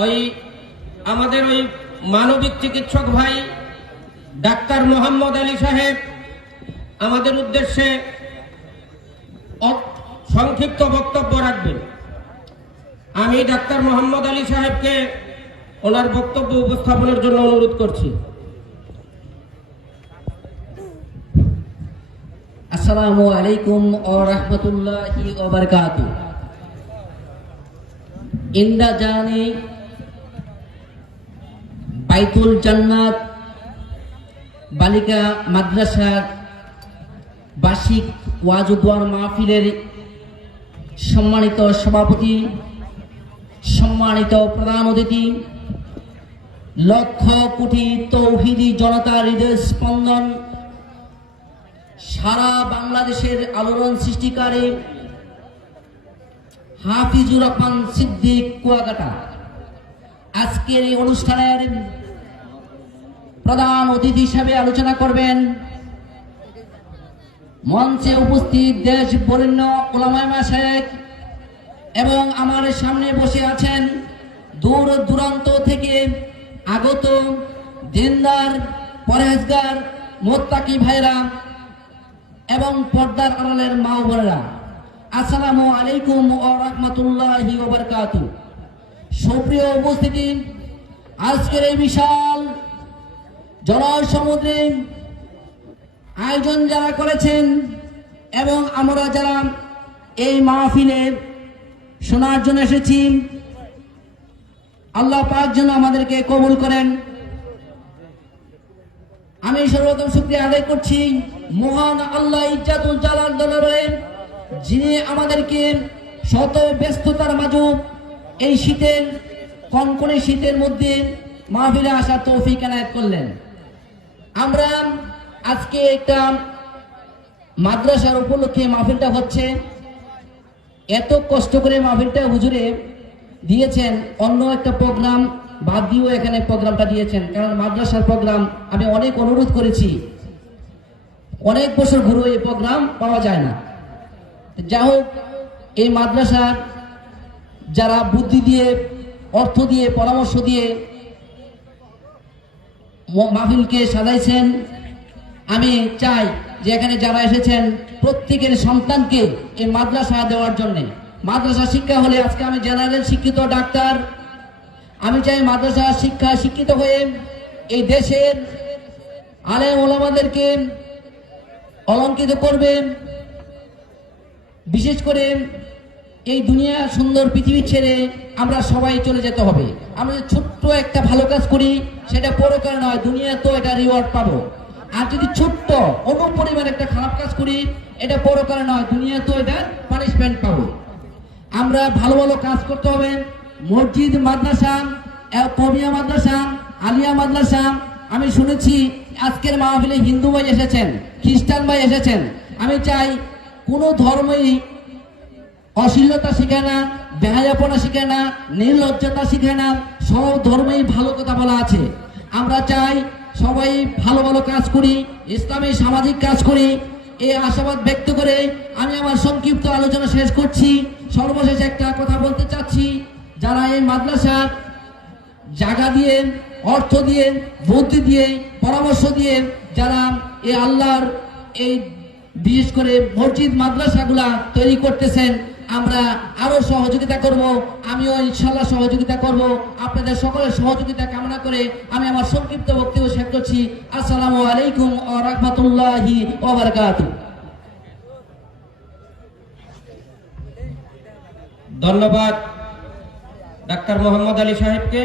ওই আমাদের ওই মানবিক চিকিৎসক ভাই ডাক্তার মোহাম্মদ আলী সাহেব আমাদের উদ্দেশ্যে সংক্ষিপ্ত বক্তব্য রাখবেন। আমি ডাক্তার মোহাম্মদ আলী সাহেবকে ওনার বক্তব্য উপস্থাপনের জন্য অনুরোধ করছি। আসসালামু আলাইকুম ওয়া রাহমাতুল্লাহি ওয়া বারাকাতুহু। ইন্দা জানি বাইতুল জান্নাত বালিকা মাদ্রাসার বার্ষিক ওয়াজ ও দোয়ার মাহফিলের সম্মানিত সভাপতি, সম্মানিত প্রধান অতিথি, লক্ষ কোটি তৌহিদি জনতার হৃদয় স্পন্দন, সারা বাংলাদেশের আলোড়ন সৃষ্টিকারী হাফিজুর রহমান সিদ্দিক কুয়াকাটা আজকের এই অনুষ্ঠানের প্রধান অতিথি হিসাবে আলোচনা করবেন। মঞ্চে উপস্থিত দেশ বরেণ্য উলামায়ে মাশায়েখ এবং আমার সামনে বসে আছেন দূর দূরান্ত থেকে আগত দিনদার পরহেজগার মুত্তাকি ভাইরা এবং পর্দার আড়ালের মা ও বোনেরা, আসসালামু আলাইকুম ওয়া রাহমাতুল্লাহি ওয়া বারাকাতুহু। সুপ্রিয় উপস্থিতি, আজকের এই বিশাল জনসমুদ্রে আয়োজন যারা করেছেন এবং আমরা যারা এই মাহফিলে শোনার জন্য এসেছি, আল্লাহ পাক যেন আমাদেরকে কবুল করেন। আমি সর্বপ্রথম শুকরিয়া আদায় করছি মহান আল্লাহ ইজ্জাতুল জালাল দরবারে, যিনি আমাদেরকে শত ব্যস্ততার মাঝে এই শীতের কনকনে শীতের মধ্যে মাহফিলে আসার তৌফিক এনায়েত করলেন। আমরা আজকে একটা মাদ্রাসার উপলক্ষে মাহফিলটা হচ্ছে, এত কষ্ট করে মাহফিলটা হুজুরে দিয়েছেন, অন্য একটা প্রোগ্রাম বাদ দিয়েও এখানে প্রোগ্রামটা দিয়েছেন, কারণ মাদ্রাসার প্রোগ্রাম আমি অনেক অনুরোধ করেছি, অনেক বছর ঘুরেও এই প্রোগ্রাম পাওয়া যায় না। যা হোক, এই মাদ্রাসার যারা বুদ্ধি দিয়ে, অর্থ দিয়ে, পরামর্শ দিয়ে মাহফিলকে সাজাইছেন, আমি চাই যে এখানে যারা এসেছেন প্রত্যেকের সন্তানকে এই মাদ্রাসা দেওয়ার জন্য। মাদ্রাসা শিক্ষা হলে আজকে আমি জেনারেল শিক্ষিত ডাক্তার, আমি চাই মাদ্রাসা শিক্ষা শিক্ষিত হয়ে এই দেশের আলেম ওলামাদেরকে অলঙ্কিত করবে। বিশেষ করে এই দুনিয়া সুন্দর পৃথিবী ছেড়ে আমরা সবাই চলে যেতে হবে। আমরা যদি ছোট্ট একটা ভালো কাজ করি সেটা পরকালে নয়, দুনিয়া তো এটা রিওয়ার্ড পাবো। আর যদি ছোট্ট অনুপরিমাণ একটা খারাপ কাজ করি, এটা পরকালে নয়, দুনিয়া তো এটা পানিশমেন্ট পাবো। আমরা ভালো ভালো কাজ করতে হবে। মসজিদ, মাদ্রাসা, কওমিয়া মাদ্রাসা, আলিয়া মাদ্রাসা, আমি শুনেছি আজকের মাহফিলে হিন্দু ভাই এসেছেন, খ্রিস্টান ভাই এসেছেন। আমি চাই কোনো ধর্মই অশ্লীলতা শিখায় না, বেহায়াপনা শিখায় না, নির্লজ্জতা শিখায় না, সব ধর্মেই ভালো কথা বলা আছে। আমরা চাই সবাই ভালো ভালো কাজ করি, ইসলামী সামাজিক কাজ করি, এই আশাবাদ ব্যক্ত করে আমি আমার সংক্ষিপ্ত আলোচনা শেষ করছি। সর্বশেষ একটা কথা বলতে চাচ্ছি, যারা এই মাদ্রাসার জায়গা দিয়ে, অর্থ দিয়ে, বুদ্ধি দিয়ে, পরামর্শ দিয়ে যারা এই আল্লাহর এই বিশেষ করে মসজিদ মাদ্রাসাগুলা তৈরি করতেছেন, আমরা আরো সহযোগিতা করব। আমিও ইনশাআল্লাহ সহযোগিতা করব। আপনাদের সকলের সহযোগিতা কামনা করে আমি আমার সংক্ষিপ্ত বক্তব্য শেষ করছি। আসসালামু আলাইকুম ওয়া রাহমাতুল্লাহি ওয়া বারাকাতুহু। ধন্যবাদ ডাক্তার মোহাম্মদ আলী সাহেবকে।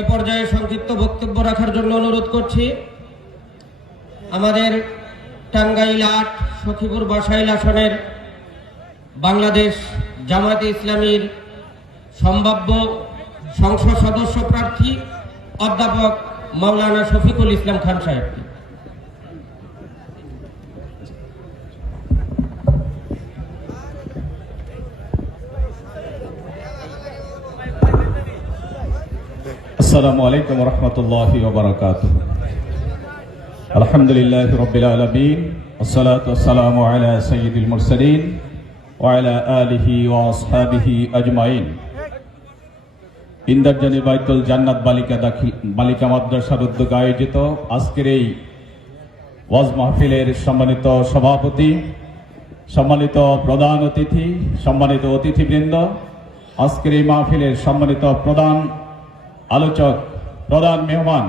এ পর্যায়ে সংক্ষিপ্ত বক্তব্য রাখার জন্য অনুরোধ করছি আমাদের টাঙ্গাইল ৮ সখীপুর বাসাইল আসনের বাংলাদেশ জামায়াতে ইসলামীর সম্ভাব্য সংসদ সদস্য প্রার্থী অধ্যাপক মাওলানা শফিকুল ইসলাম খান সাহেবকে। আসসালামু আলাইকুম ওয়া রাহমাতুল্লাহি ওয়া বারাকাতুহু। আলহামদুলিল্লাহি রাব্বিল আলামিন, ওয়াসসালাতু ওয়াসসালামু আলা সাইয়্যিদিল মুরসালিন ওয়া আলা আলিহি ওয়া আসহাবিহি আজমাইন। ইন্দারজানি বাইতুল জান্নাত বালিকা মাদ্রাসার উদ্যোগে আয়োজিত আজকের এই ওয়াজ মাহফিলের সম্মানিত সভাপতি, সম্মানিত প্রধান অতিথি, সম্মানিত অতিথিবৃন্দ, আজকের এই মাহফিলের সম্মানিত প্রধান আলোচক, প্রধান মেহমান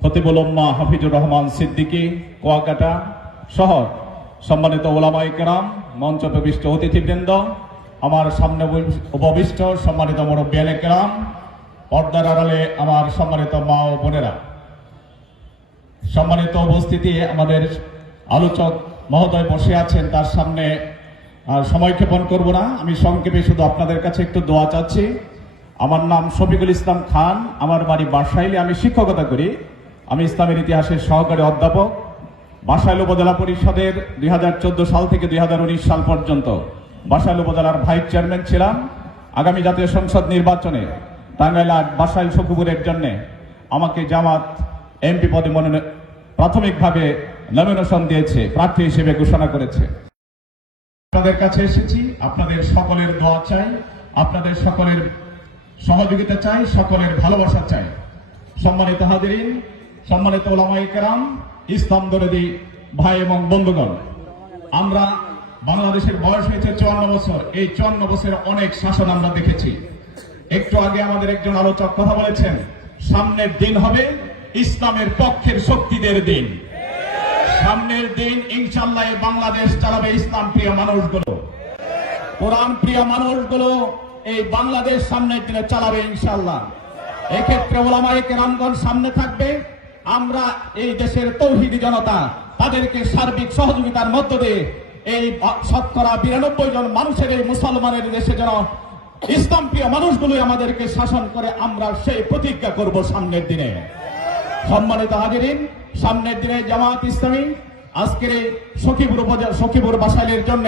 খতিবুল উম্মাহ হাফিজুর রহমান সিদ্দিকী কুয়াকাটা সহ সম্মানিত ওলামায়ে কেরাম, মঞ্চ প্রবিষ্ট অতিথিবৃন্দ, আমার সামনে উপবিষ্ট সম্মানিত মুরব্বিয়ানে কেরাম, পর্দার আড়ালে আমার সম্মানিত মা ও বোনেরা, সম্মানিত উপস্থিতি, আমাদের আলোচক মহোদয় বসে আছেন, তার সামনে সময় ক্ষেপণ করব না। আমি সংক্ষেপে শুধু আপনাদের কাছে একটু দোয়া চাচ্ছি। আমার নাম শফিকুল ইসলাম খান, আমার বাড়ি বাসাইলে, আমি শিক্ষকতা করি। আমি ইসলামের ইতিহাসের সহকারী অধ্যাপক। বাসাইল উপজেলা পরিষদের 2014 সাল থেকে 2019 সাল পর্যন্ত বাসাইল উপজেলার ভাইস চেয়ারম্যান ছিলাম। আগামী জাতীয় সংসদ নির্বাচনে টাঙ্গাইল বাসাইল সখীপুরের জন্য আমাকে জামাত এমপি পদে প্রাথমিকভাবে নমিনেশন দিয়েছে, প্রার্থী হিসেবে ঘোষণা করেছে। আপনাদের কাছে এসেছি, আপনাদের সকলের দোয়া চাই, আপনাদের সকলের সহযোগিতা চাই, সকলের ভালোবাসা চাই। সম্মানিত হাজিরিন, সম্মানিত ওলামায়ে কেরাম, ইসলাম দরদি ভাই এবং বন্ধুগণ, আমরা বাংলাদেশের বয়স হয়েছে 54 বছর। এই 54 বছরের অনেক শাসন আমরা দেখেছি। একটু আগে আমাদের একজন আলোচক কথা বলেছেন, সামনের দিন হবে ইসলামের পক্ষের শক্তিদের দিন। সামনের দিন ইনশাআল্লাহ বাংলাদেশ চালাবে ইসলাম প্রিয় মানুষগুলো, কোরআন প্রিয় মানুষগুলো এই বাংলাদেশ সামনের দিনে চালাবে ইনশাআল্লাহ। এক্ষেত্রে ওলামায়ে কেরামগণ সামনে থাকবে। আমরা এই দেশের তৌহিদি জনতা, তাদেরকে সার্বিক সহযোগিতার মধ্য দিয়ে এই শতকরা 92 জন মানুষের এই মুসলমানের দেশে যেন ইসলাম প্রিয় মানুষগুলোই আমাদেরকে শাসন করে, আমরা সেই প্রতিজ্ঞা করব সামনের দিনে। সম্মানিত হাজিরিন, সামনের দিনে জামাত ইসলামী আজকের এই সখীপুর বাসাইলের জন্য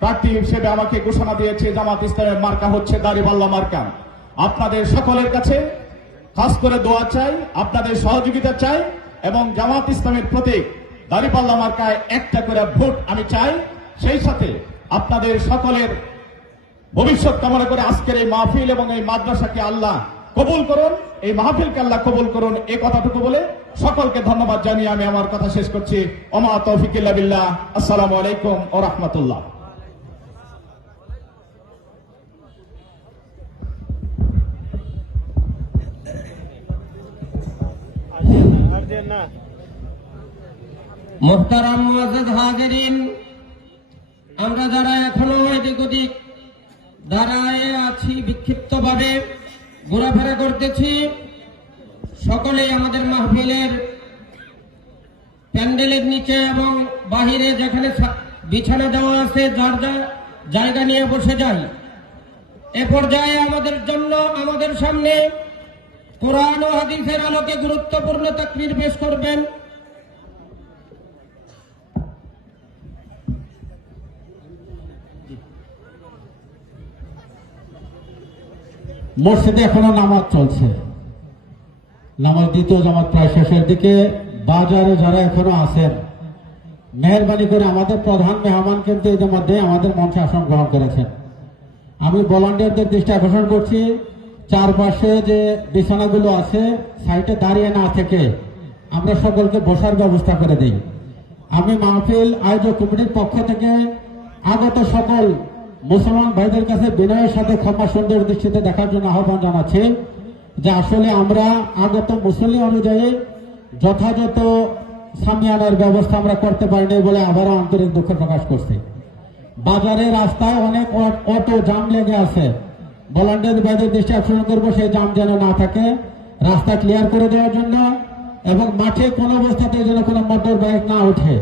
প্রার্থী হিসেবে আমাকে ঘোষণা দিয়েছে। জামাত ইসলামের মার্কা হচ্ছে দাড়িপাল্লা মার্কা। আপনাদের সকলের কাছে খাস করে দোয়া চাই, আপনাদের সহযোগিতা চাই, এবং জামাত ইসলামের প্রতীক দাড়িপাল্লা মার্কায় একটা করে ভোট আমি চাই। সেই সাথে আপনাদের সকলের ভবিষ্যৎ কামনা করে আজকের এই মাহফিল এবং এই মাদ্রাসাকে আল্লাহ কবুল করুন, এই মাহফিলকে আল্লাহ কবুল করুন, এই কথাটুকু বলে সকলকে ধন্যবাদ জানিয়ে আমি আমার কথা শেষ করছি। ওমা তৌফিক ইল্লা বিল্লাহ। আসসালামু আলাইকুম ওয়া রাহমাতুল্লাহ। মুহতারাম মুআজ্জাজ হাজিরিন, আমরা যারা এখনো এদিক ওদিক দাঁড়ায় আছি, বিক্ষিপ্তভাবে ঘোরাফেরা করতেছি, সকলেই আমাদের মাহফিলের প্যান্ডেলের নিচে এবং বাহিরে যেখানে বিছানা দেওয়া আছে যার যার জায়গা নিয়ে বসে যান। এ পর্যায়ে আমাদের জন্য আমাদের সামনে কোরআন ও হাদিসের আলোকে গুরুত্বপূর্ণ তাকরীর পেশ করবেন মসজিদে এখনো নামাজ চলছে, নামাজ দ্বিতীয় জামাত প্রায় শেষের দিকে। বাজারে যারা এখনো আছেন, মেহরবানি করে আমাদের প্রধান মেহমান কিন্তু ইতিমধ্যে আমাদের মঞ্চে আসন গ্রহণ করেছেন। আমি ভলান্টিয়ারদের দৃষ্টি আকর্ষণ করছি, চারপাশে যে বিছানাগুলো আছে সাইডে দাঁড়িয়ে না থেকে আমরা সকলকে বসার ব্যবস্থা করে দিই। আমি মাহফিল আয়োজক কমিটির পক্ষ থেকে আগত সকল মুসলমান ভাইদের কাছে বিনয়ের সাথে ক্ষমা সুন্দর দৃষ্টিতে দেখার জন্য আহ্বান জানাচ্ছি যে আসলে আমরা আগত মুসল্লি অনুযায়ী যথাযথ সামিয়ানার ব্যবস্থা আমরা করতে পারিনি বলে আবারও আন্তরিক দুঃখ প্রকাশ করছি। বাজারে রাস্তায় অনেক অটো জাম লেগে আছে, ভলান্টিয়ার ভাইদের দৃষ্টি আকর্ষণ করবো সেই জাম যেন না থাকে, রাস্তা ক্লিয়ার করে দেওয়ার জন্য, এবং মাঠে কোনো অবস্থাতে যেন কোনো মোটর বাইক না ওঠে।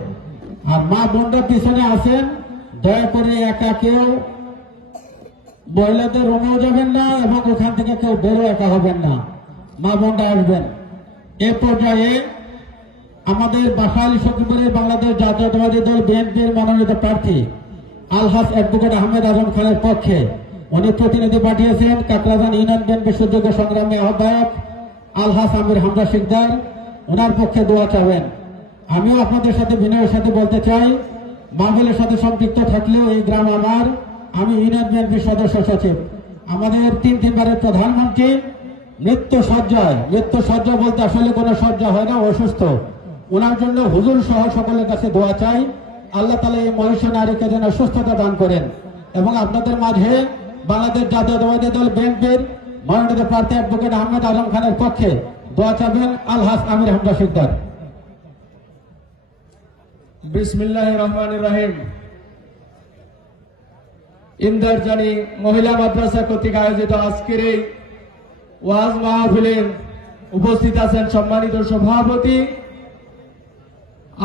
আর মা বোনরা পিছনে আছেন, দয়া করে একা কেউ মহিলাদের রুমেও যাবেন না এবং ওখান থেকে কেউ বেরো একা হবেন না, মা বোনরা আসবেন। এ পর্যায়ে আমাদের বাসাইল সখীপুরের বাংলাদেশ জাতীয়তাবাদী দল বিএনপির মনোনীত প্রার্থী আলহাজ অ্যাডভোকেট আহমেদ আজম খানের পক্ষে উনি প্রতিনিধি পাঠিয়েছেন কাকরাজান ইউনিয়ন বিএনপি সুযোগ্য সংগ্রামী আহ্বায়ক আলহাজ আমির হামজা শিকদার, ওনার পক্ষে দোয়া চাবেন। আমিও আপনাদের সাথে বিনয়ের সাথে বলতে চাই, মাহফিলের সাথে সম্পৃক্ত থাকলেও এই গ্রাম আমার, আমি ইউনিয়ন বিএনপির সদস্য সচিব, আমাদের তিনবারের প্রধানমন্ত্রী মৃত্যু সজ্জা বলতে আসলে কোনো সজ্জা হয় না, অসুস্থ। ওনার জন্য হুজুর সহ সকলের কাছে দোয়া চাই, আল্লাহ তাআলা এই মহিষী নারীকে যেন সুস্থতা দান করেন। এবং আপনাদের মাঝে বাংলাদেশ জাতীয়তাবাদী দল বিএনপির মনোনীত প্রার্থী অ্যাডভোকেট আহমেদ আজম খানের পক্ষে দোয়া চাবেন আলহাজ আমির হামজা শিকদার। বিসমিল্লাহির রহমানির রহিম। ইন্দারজানি মহিলা মাদ্রাসা কর্তৃক আয়োজিত আজকের এই ওয়াজ মাহফিলের উপস্থিত আছেন সম্মানিত সভাপতি।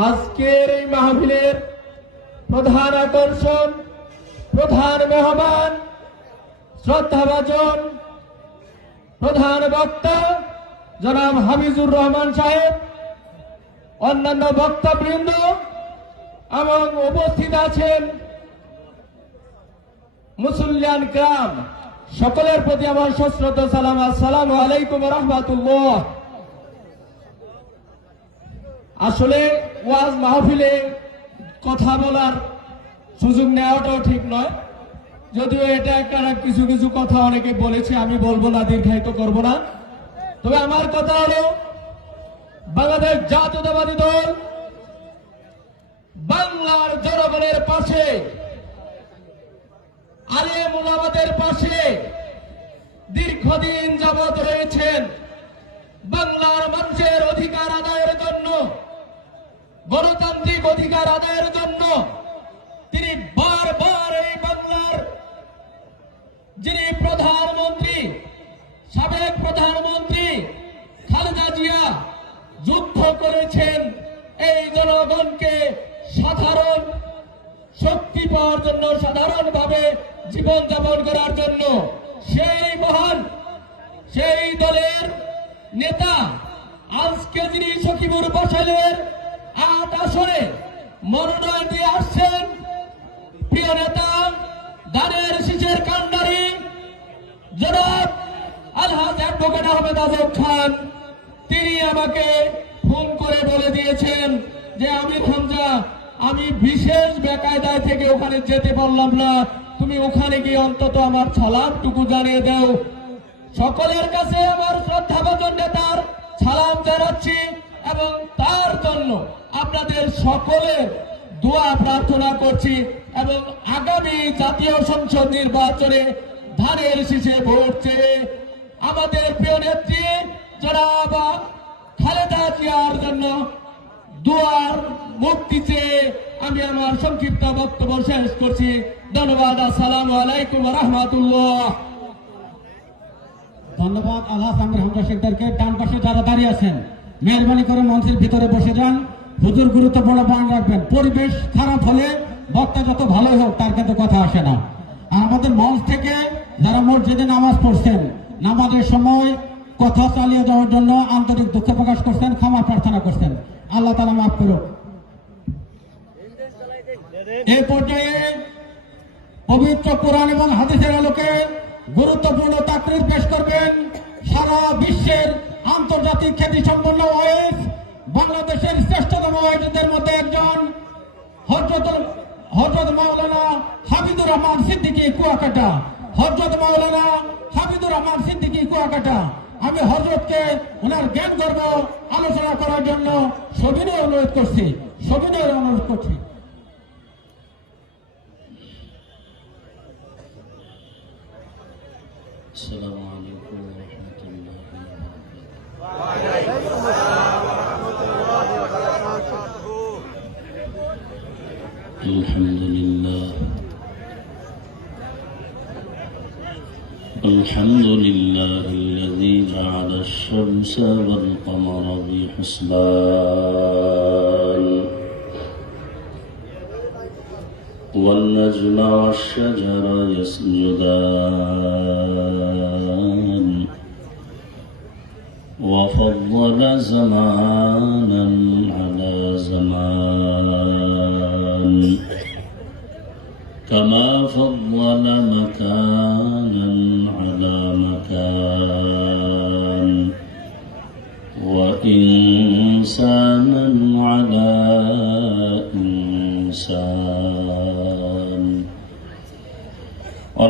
আজকের এই মাহফিলের প্রধান আকর্ষণ, প্রধান মেহমান, শ্রদ্ধাভাজন প্রধান বক্তা জনাব হাফিজুর রহমান সাহেব, অন্যান্য বক্তাবৃন্দ এবং উপস্থিত আছেন মুসল্লিয়ান কিরাম, সকলের প্রতি আমার সশ্রদ্ধ সালাম। আসসালামু আলাইকুম ওয়া রাহমাতুল্লাহ। আসলে ওয়াজ মাহফিলে কথা বলার সুযোগ নেওয়াটাও ঠিক নয়, যদিও এটা একটা কিছু কিছু কথা অনেকে বলেছে, আমি বলবো না, দীর্ঘায়িত করব না। তবে আমার কথা হলো, বাংলাদেশ জাতীয়তাবাদী দল বাংলার জনগণের পাশে, আলেম ওলামাদের পাশে দীর্ঘদিন যাবৎ রয়েছেন। বাংলার মানুষের অধিকার আদায়ের জন্য, গণতান্ত্রিক অধিকার আদায়ের জন্য তিনি বারবার এই বাংলার যিনি প্রধানমন্ত্রী, সাবেক প্রধানমন্ত্রী খালেদা জিয়া যুদ্ধ করেছেন এই জনগণকে সাধারণ শক্তি পাওয়ার জন্য, সাধারণভাবে জীবনযাপন করার জন্য। সেই দলের নেতা আজকে যিনি সখিপুর বসাইলের ৮ আসনে মনোনয়ন দিয়ে আসছেন, প্রিয় নেতা ধানের শীষের কান্ডারি জনাব আলহাজ অ্যাডভোকেট আহমেদ আজম খান, তিনি আমাকে ফোন করে বলে দিয়েছেন যে আমির হামজা, আমি বিশেষ বেকায়দায় থেকে ওখানে যেতে পারলাম না, তুমি ওখানে গিয়ে অন্তত আমার সালামটুকু জানিয়ে দাও। সকলের কাছে আমার শ্রদ্ধাভাজন নেতার সালাম জানাচ্ছি এবং তার জন্য আপনাদের সকলের দোয়া প্রার্থনা করছি। এবং আগামী জাতীয় সংসদ নির্বাচনে ধানের শীষে ভোট চেয়ে আমাদের প্রিয় নেত্রী জনাব খালেদা জিয়ার জন্য দুয়ার মুক্তি চেয়ে আমি আমার সংক্ষিপ্ত বক্তব্য শেষ করছি। ধন্যবাদ। আসসালামু আলাইকুম ওয়া রাহমাতুল্লাহ। ধন্যবাদ আলহাজ আমির হামজা শিকদারকে। ডান পাশে যারা দাঁড়িয়ে আছেন, মেহরবানি করে মঞ্চের ভিতরে বসে যান। হুজুর গুরুত্বপূর্ণ বয়ান রাখবেন। পরিবেশ খারাপ হলে বক্তা যত ভালোই হোক, তার কিন্তু কথা আসে না। আর আমাদের মঞ্চ থেকে যারা মসজিদে নামাজ পড়ছেন, নামাজের সময় কথা চালিয়ে যাওয়ার জন্য আন্তরিক দুঃখ প্রকাশ করছেন, ক্ষমা প্রার্থনা করছেন। আল্লাহ তাআলা মাফ করুন। এই পর্যায়ে পবিত্র কোরআন এবং হাদিসের আলোকে গুরুত্বপূর্ণ তাকরীর পেশ করবেন সারা বিশ্বের আন্তর্জাতিক খ্যাতিসম্পন্ন ওয়াইজ, বাংলাদেশের শ্রেষ্ঠতম ওয়াইজদের মধ্যে একজন, হযরত মাওলানা হাফিজুর রহমান সিদ্দিকী কুয়াকাটা। হযরত মাওলানা হাফিজুর রহমান সিদ্দিকী কুয়াকাটা। আমি হযরতকে ওনার জ্ঞান গর্ব আলোচনা করার জন্য সবিনয় অনুরোধ করছি। السلام عليكم ورحمة الله وبركاته. الحمد لله الذي جعل الشمس والقمر بحسبان والنجم والشجر يسجدان وفضل زمانا على زمان كما فضل مكانا على مكان وإنسانا على إنسان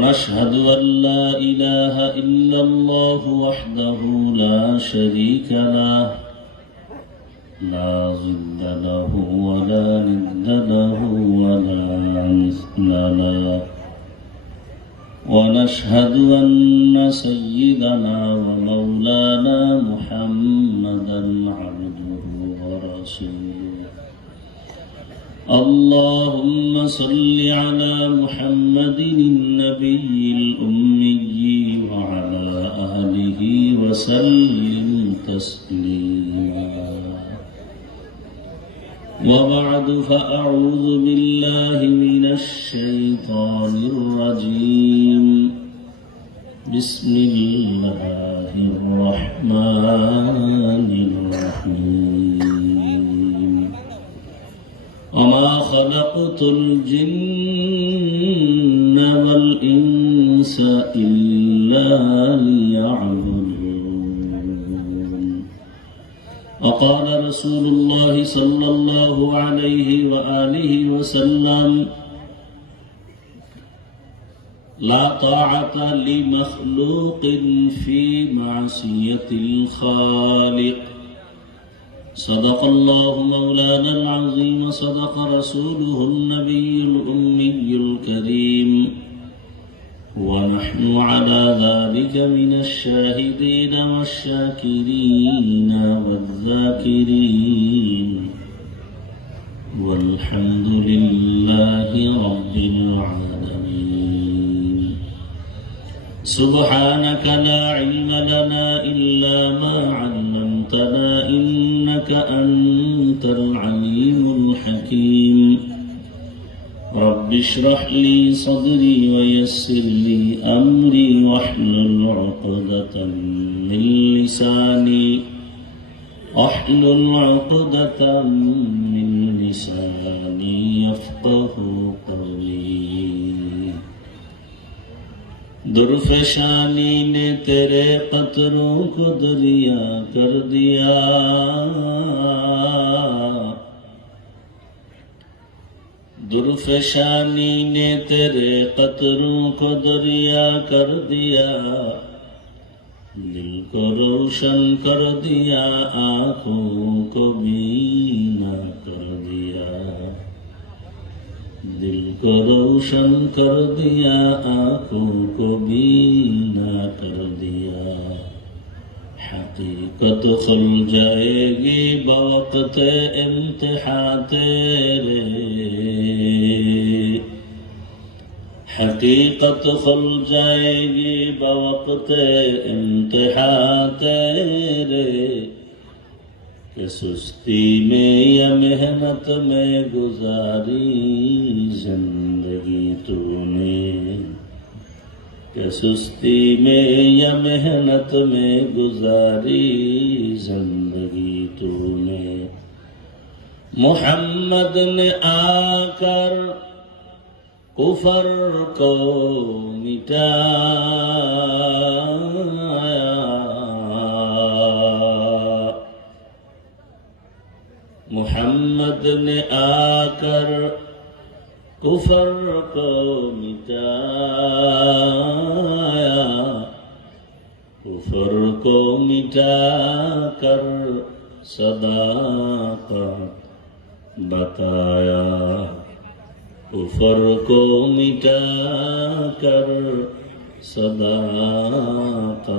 ونشهد أن لا إله إلا الله وحده لا شريك له لا ضد له ولا ند له ولا مثل له ونشهد أن سيدنا ومولانا محمدا عبده ورسوله اللهم صل على محمد النبي الأمي وعلى آله وسلم تسليما وبعد فأعوذ بالله من الشيطان الرجيم بسم الله الرحمن الرحيم وما خلقت الجن والإنس إلا ليعبدون وقال رسول الله صلى الله عليه وآله وسلم لا طاعة لمخلوق في معصية الخالق صدق الله مولانا العظيم صدق رسوله النبي الأمي الكريم ونحن على ذلك من الشاهدين والشاكرين والذاكرين والحمد لله رب العالمين سبحانك لا علم لنا إلا ما علمتنا إنك أنت العليم الحكيم رب اشرح لي صدري ويسر لي أمري واحلل عقدة من لساني يفقه قولي درفشانی نے تیرے قطروں کو دریا کر دیا درفشانی نے تیرے قطروں کو دریا کر دیا دل کو روشن کر دیا آنکھوں کو بینا کر دیا دل کو روشن کر دیا آنکھوں کو بینا کر دیا حقیقت کھل جائے گی بوقت امتحان تیرے حقیقت کھل جائے گی بوقت امتحان تیرے کہ سستی میں یا محنت میں گزاری زندگی تو نے کہ سستی میں یا محنت میں گزاری زندگی تو نے محمد نے آ کر کفر کو مٹایا محمد نے آ کر کفر کو مٹایا کفر کو مٹا کر صداقت بتایا کفر کو مٹا کر صداقت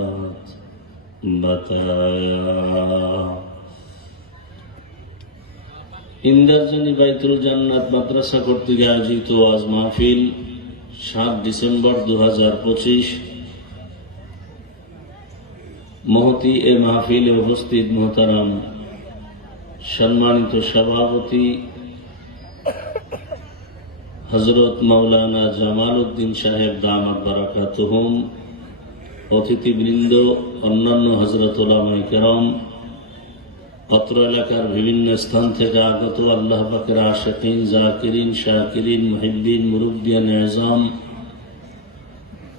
بتایا ইন্দারজানি বাইতুল জান্নাত মাদ্রাসা কর্তৃক আয়োজিত আজ মাহফিল 7 ডিসেম্বর 2025 মহতি এ মাহফিলে উপস্থিত মোহতারাম সম্মানিত সভাপতি হযরত মাওলানা জামাল উদ্দিন সাহেব দামাত বারাকাতুহুম অতিথিবৃন্দ অন্যান্য হযরত উলামায়ে কেরাম অত্র এলাকার বিভিন্ন স্থান থেকে আগত আল্লাহ পাকের আশিকিন জাকিরিন শাকিরিন মুহিব্বিন মুরব্বিয়ান আযম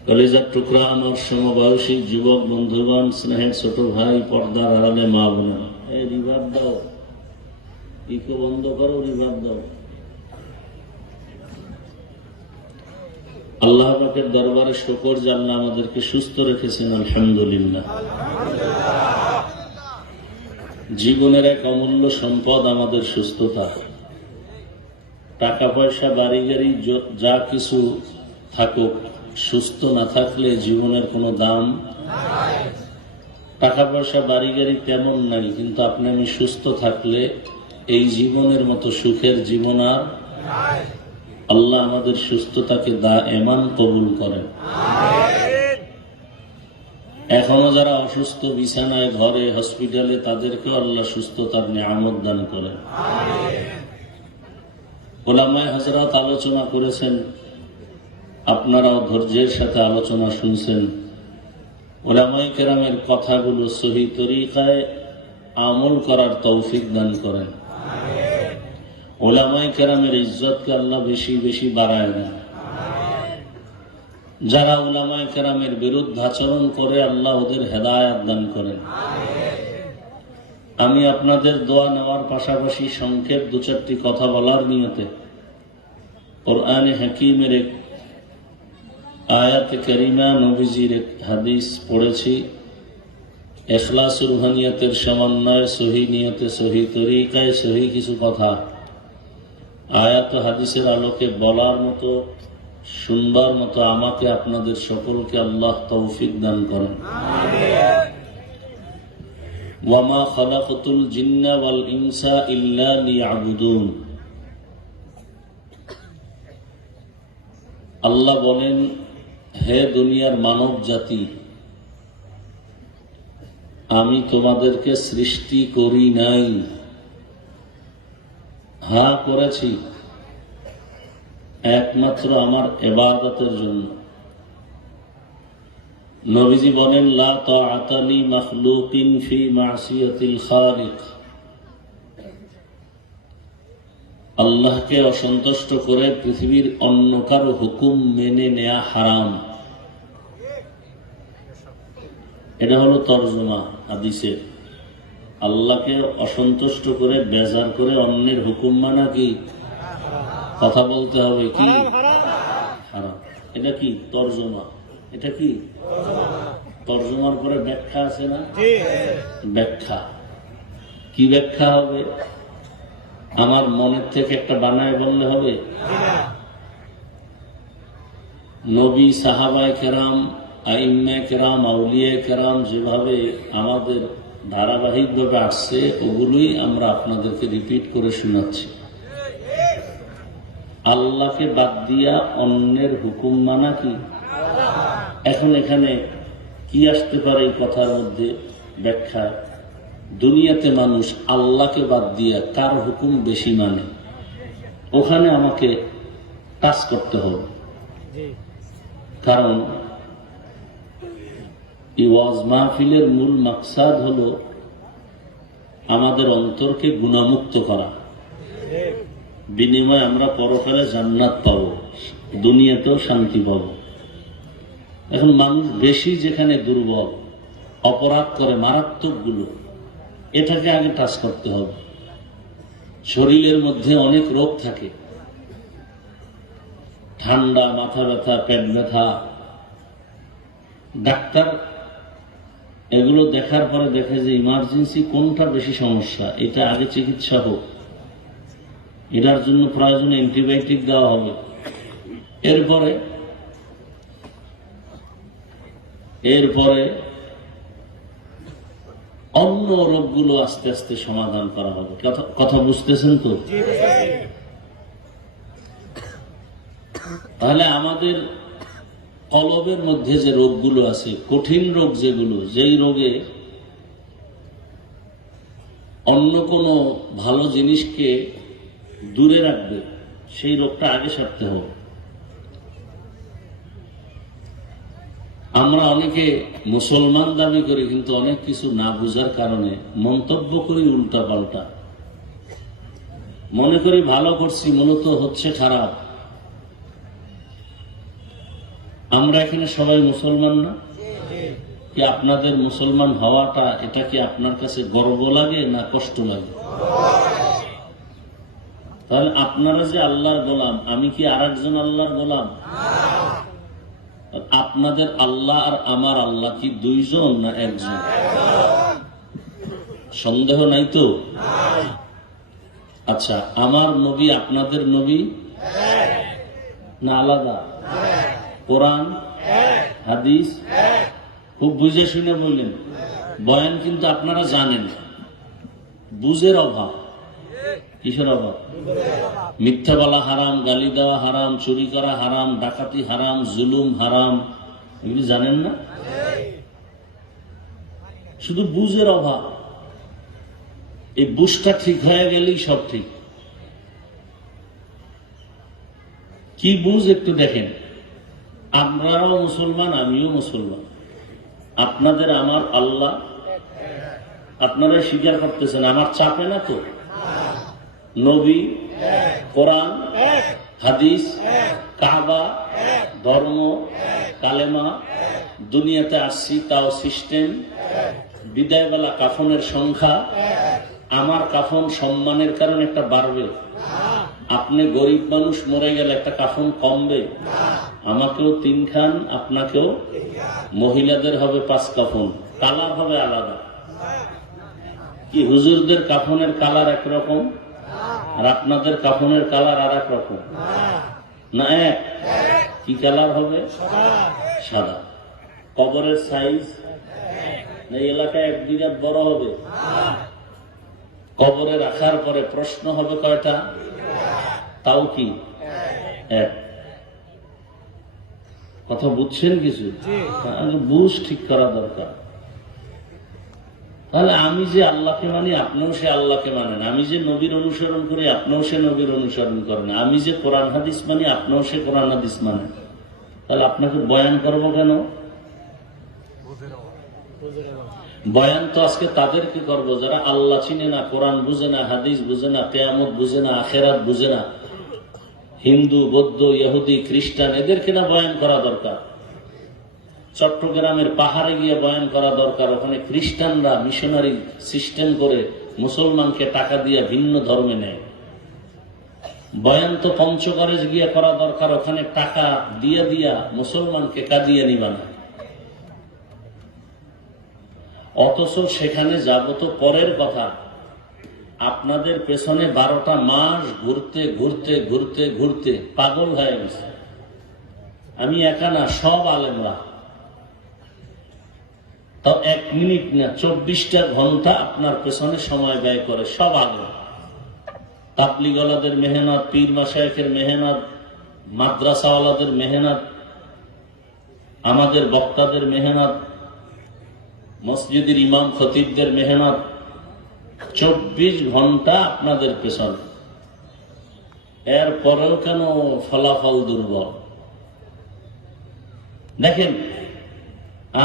কলেজার টুকরা আমার সমবয়সী যুবক বন্ধুগণ স্নেহের ছোট ভাই পর্দার আড়ালে মা বোনেরা এই রিভাব দাও ইকো বন্ধ করো রিভাব দাও আল্লাহ পাকের দরবারে শুকর যে আল্লাহ আমাদেরকে সুস্থ রেখেছেন, আলহামদুলিল্লাহ। জীবনের এক অমূল্য সম্পদ আমাদের সুস্থতা। টাকা পয়সা বাড়ি গাড়ি যা কিছু থাকুক, সুস্থ না থাকলে জীবনের কোনো দাম। টাকা পয়সা বাড়ি গাড়ি তেমন নাই, কিন্তু আপনি আমি সুস্থ থাকলে এই জীবনের মতো সুখের জীবন আর আল্লাহ আমাদের সুস্থতাকে দায়েমান কবুল করেন। এখনো যারা অসুস্থ বিছানায়, ঘরে, হসপিটালে, তাদেরকেও আল্লাহ সুস্থতার নিয়ামত দান করেন। ওলামায়ে হযরত আলোচনা করেছেন, আপনারাও ধৈর্যের সাথে আলোচনা শুনছেন। ওলামায়ে কেরামের কথাগুলো সহি তরিকায় আমল করার তৌফিক দান করেন। ওলামায়ে কেরামের ইজ্জতকে আল্লাহ বেশি বেশি বাড়ায় দেন। যারা উলামায়ে কেরামের বিরুদ্ধাচরণ করে আল্লাহ ওদের হেদায়েত দান করেন। আমি আপনাদের দোয়া নেওয়ার পাশাপাশি সংক্ষেপ দু চারটি কথা বলার নিয়তে কোরআনে হাকিমের এক আয়াতে কারিমা, নবীজির এক হাদিস পড়েছি। ইখলাস রুহানিয়াতের সমন্বয়ে সহি নিয়তে, সহি তরিকায়, সহি কিছু কথা আয়াত হাদিসের আলোকে বলার মতো, শুনবার মতো আমাকে আপনাদের সকলকে আল্লাহ তৌফিক দান করেন। ওয়ামা খালাকতুল জিন্না ওয়াল ইনসা ইল্লা লিয়াবুদুন। আল্লাহ বলেন, হে দুনিয়ার মানব জাতি, আমি তোমাদেরকে সৃষ্টি করি নাই। হ্যাঁ, করেছি, একমাত্র আমার ইবাদতের জন্য। নবীজি বলেন, লা তাআতা লি মাখলুকিন ফি মাসিয়াতিল খালিক। আল্লাহকে অসন্তুষ্ট করে পৃথিবীর অন্য কারো হুকুম মেনে নেয়া হারাম। এটা হলো তরজমা হাদিসের। আল্লাহকে অসন্তুষ্ট করে, বেজার করে অন্যের হুকুম মানা কি? কথা বলতে হবে কি? হারাম। এটা কি তরজমা? এটা কি তরজমার পরে ব্যাখ্যা আছে না? ব্যাখ্যা কি? ব্যাখ্যা হবে আমার মনের থেকে একটা বানায় বললে হবে? নবী, সাহাবায়ে কেরাম, আইম্মায়ে কেরাম, আউলিয়ায়ে কেরাম যেভাবে আমাদের ধারাবাহিকভাবে আসছে, ওগুলোই আমরা আপনাদেরকে রিপিট করে শোনাচ্ছি। আল্লাহকে বাদ দিয়া অন্যের হুকুম মানা কি? এখন এখানে কি আসতে পারে এই কথার মধ্যে? ব্যাখ্যা, দুনিয়াতে মানুষ আল্লাহকে বাদ দিয়া কার হুকুম বেশি মানে, ওখানে আমাকে কাজ করতে হবে। কারণ এই ওয়াজ মাহফিলের মূল মাকসাদ হলো আমাদের অন্তরকে গুনাহমুক্ত করা। বিনিময়ে আমরা পরকালে জান্নাত পাবো, দুনিয়াতেও শান্তি পাবো। এখন মানুষ বেশি যেখানে দুর্বল, অপরাধ করে মারাত্মক গুলো, এটাকে আগে টাচ করতে হবে। শরীরের মধ্যে অনেক রোগ থাকে, ঠান্ডা, মাথা ব্যথা, পেট ব্যথা। ডাক্তার এগুলো দেখার পরে দেখে যে ইমার্জেন্সি কোনটা বেশি সমস্যা, এটা আগে চিকিৎসা হোক। এটার জন্য প্রয়োজনে অ্যান্টিবায়োটিক দেওয়া হবে। এরপরে অন্য রোগগুলো আস্তে আস্তে সমাধান করা হবে। কথা বুঝতেছেন তো? তাহলে আমাদের কলবের মধ্যে যে রোগগুলো আছে, কঠিন রোগ যেগুলো, যেই রোগে অন্য কোনো ভালো জিনিসকে দূরে রাখবে, সেই রোগটা আগে সারতে হবে। আমরা অনেকে মুসলমান দাবি করি, কিন্তু অনেক কিছু না বুঝার কারণে মন্তব্য করি উল্টা পাল্টা। মনে করি ভালো করছি, মূলত হচ্ছে খারাপ। আমরা এখানে সবাই মুসলমান না? কি আপনাদের মুসলমান হওয়াটা, এটা কি আপনার কাছে গর্ব লাগে না কষ্ট লাগে? তাহলে আপনারা যে আল্লাহর গোলাম, আমি কি আরেকজন আল্লাহর গোলাম? আপনাদের আল্লাহ আর আমার আল্লাহ কি দুইজন না একজন? সন্দেহ নাই তো? আচ্ছা, আমার নবী আপনাদের নবী না আলাদা? কোরআন হাদিস খুব বুঝে শুনে বললেন। বয়ান কিন্তু আপনারা জানেন, বুঝের অভাব। কিসের অভাব? মিথ্যা বলা হারাম, গালি দেওয়া হারাম, চুরি করা হারাম, ডাকাতি হারাম, জুলুম হারাম, এগুলি জানেন না? শুধু বুঝের অভাব। এই বুঝটা ঠিক হয়ে গেলেই সব ঠিক। কি বুঝ একটু দেখেন। আপনারাও মুসলমান, আমিও মুসলমান। আপনাদের আমার আল্লাহ, আপনারা স্বীকার করতেছেন, আমার চাপে না তো? নবী, কোরআন, হাদিস, কাবা, ধর্ম, কালেমা, দুনিয়াতে আসছি তাও সিস্টেম, বিদায়বেলা কাফনের সংখ্যা, আমার কাফন সম্মানের কারণে একটা বাড়বে, আপনি গরিব মানুষ মরে গেলে একটা কাফন কমবে, আমাকেও 3 খান, আপনাকেও, মহিলাদের হবে 5 কাফন, কালার হবে আলাদা। কি হুজুরদের কাফনের কালার একরকম আর আপনাদের কাফনের কালার আর এক রকম না? এক। কি কালার হবে? সাদা। কবরের সাইজ এই এলাকায় 1 বিঘা বড় হবে। কবরে রাখার পরে প্রশ্ন হবে কয়টা? তাও কি এক। কথা বুঝছেন কিছু? বুঝ ঠিক করা দরকার। তাহলে আমি যে আল্লাহকে মানি, আপনিও সে আল্লাহকে মানেন। আমি যে নবীর অনুসরণ করি, আপনিও সে নবীর অনুসরণ করেন। আমি যে কোরআন হাদিস মানি, আপনিও সে কোরআন হাদিস মানেন। তাহলে আপনাকে বয়ান করবো কেন? বয়ান তো আজকে তাদেরকে করবো যারা আল্লাহ চিনে না, কোরআন বুঝে না, হাদিস বুঝে না, কিয়ামত বুঝে না, আখেরাত বুঝে না। হিন্দু, বৌদ্ধ, ইহুদি, খ্রিস্টান, এদেরকে না বয়ান করা দরকার। চট্টগ্রামের পাহাড়ে গিয়ে বয়ান করা দরকার। ওখানে খ্রিস্টানরা মিশনারি সিস্টেম করে মুসলমানকে টাকা দিয়ে ভিন্ন ধর্মে নেয়। বয়ান তো পঞ্চগড়ে গিয়ে করা দরকার। ওখানে টাকা দিয়ে দিয়া মুসলমানকে কাঁদিয়ে নিবা না। অথচ সেখানে যাব তো পরের কথা। আপনাদের পেছনে 12টা মাস ঘুরতে ঘুরতে ঘুরতে ঘুরতে পাগল হয়ে গেছে। আমি একা না, সব আলেমরা। তো 1 মিনিট না, 24টা ঘন্টা আপনার পেছনে সময় ব্যয় করে সব আলেম। তাবলিগওয়ালাদের মেহনত, পীর মাশায়েখের মেহনত, মাদ্রাসাওয়ালাদের মেহনত, আমাদের বক্তাদের মেহনত, মসজিদের ইমাম খতিবদের মেহনত, 24 ঘন্টা আপনাদের পেছনে। এরপরেও কেন ফলাফল দুর্বল? দেখেন,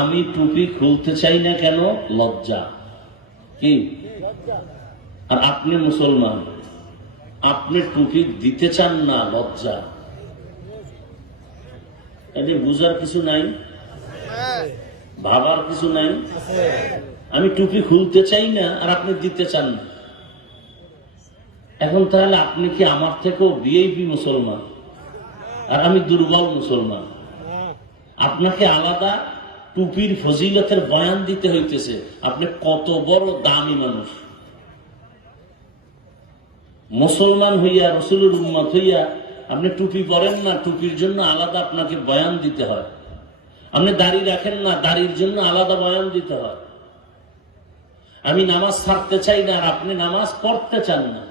আমি টুপি খুলতে চাই না কেন? লজ্জা। কি? আর আপনি মুসলমান, আপনি টুপি দিতে চান না, লজ্জা। এটা বুঝার কিছু নাই, ভাবার কিছু নাই। আমি টুপি খুলতে চাই না আর আপনি দিতে চান না। এখন তাহলে আপনি কি আমার থেকেও ভিআইপি মুসলমান আর আমি দুর্বল মুসলমান? আপনাকে আলাদা টুপির ফজিলতের বয়ান দিতে হইতেছে। আপনি কত বড় দামি মানুষ। মুসলমান হইয়া, রসুলের উম্মত হইয়া আপনি টুপি পরেন না, টুপির জন্য আলাদা আপনাকে বয়ান দিতে হয়। আপনি দাড়ি রাখেন না, দাড়ির জন্য আলাদা বয়ান দিতে হয়। আমি নামাজ ছাড়তে চাই না আর আপনি নামাজ পড়তে চান না।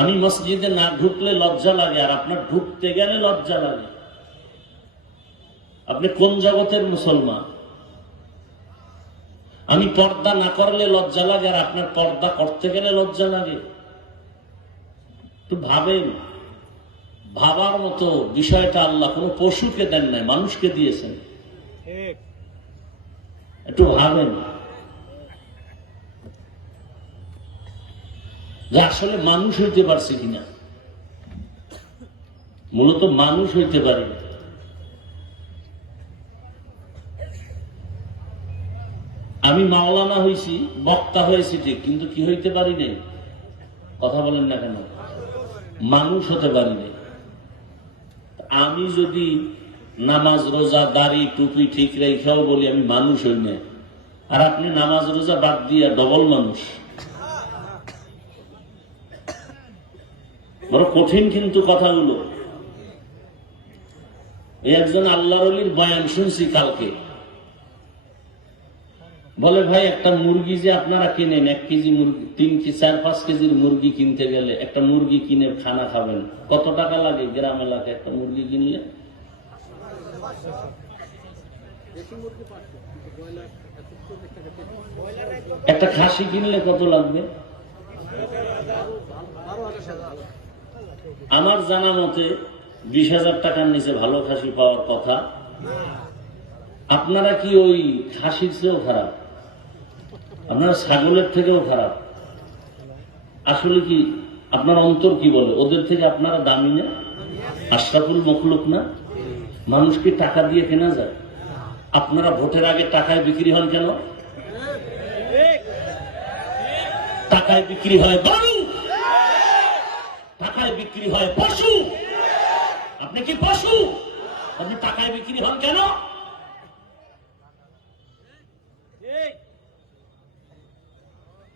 আমি মসজিদে না ঢুকলে লজ্জা লাগে আর আপনার ঢুকতে গেলে লজ্জা লাগে। আপনি কোন জগতের মুসলমান? আমি পর্দা না করলে লজ্জা লাগে আর আপনার পর্দা করতে গেলে লজ্জা লাগে। একটু ভাবেন, ভাবার মতো বিষয়টা আল্লাহ কোন পশুকে দেন নাই, মানুষকে দিয়েছেন। একটু ভাবেন যে আসলে মানুষ হইতে পারছে কিনা। মূলত মানুষ হইতে পারি। আমি মাওলানা হয়েছি, বক্তা হয়েছি ঠিক, কিন্তু কি হইতে পারি নাই? কথা বলেন না কেন? মানুষ হতে পারি নাই। আমি যদি নামাজ রোজা দাড়ি টুপি ঠিক রেখাও বলি আমি মানুষ হই না, আর আপনি নামাজ রোজা বাদ দিয়া ডবল মানুষ। বড় কঠিন কিন্তু কথাগুলো। এই একজন আল্লাহর ওলির বয়ান শুনছি কালকে, বলে ভাই একটা মুরগি যে আপনারা কিনেন, 1 কেজি মুরগি, 4-5 কেজির মুরগি কিনতে গেলে একটা মুরগি কিনে খানা খাবেন, কত টাকা লাগে গ্রাম এলাকায় একটা মুরগি কিনলে? একটা খাসি কিনলে কত লাগবে? আমার জানা মতে 20,000 টাকার নিচে ভালো খাসি পাওয়ার কথা। আপনারা কি ওই খাসির চেয়েও খারাপ? আপনারা ছাগলের থেকেও খারাপ? আসলে কি আপনার অন্তর কি বলে? ওদের থেকে আপনারা দামি না? আশরাফুল মখলুক না? মানুষকে টাকা দিয়ে কেনা যায়? আপনারা ভোটের আগে টাকায় বিক্রি হন কেন? টাকায় বিক্রি হয় গরু, টাকায় বিক্রি হয় পশু। আপনি কি পশু? আপনি টাকায় বিক্রি হন কেন?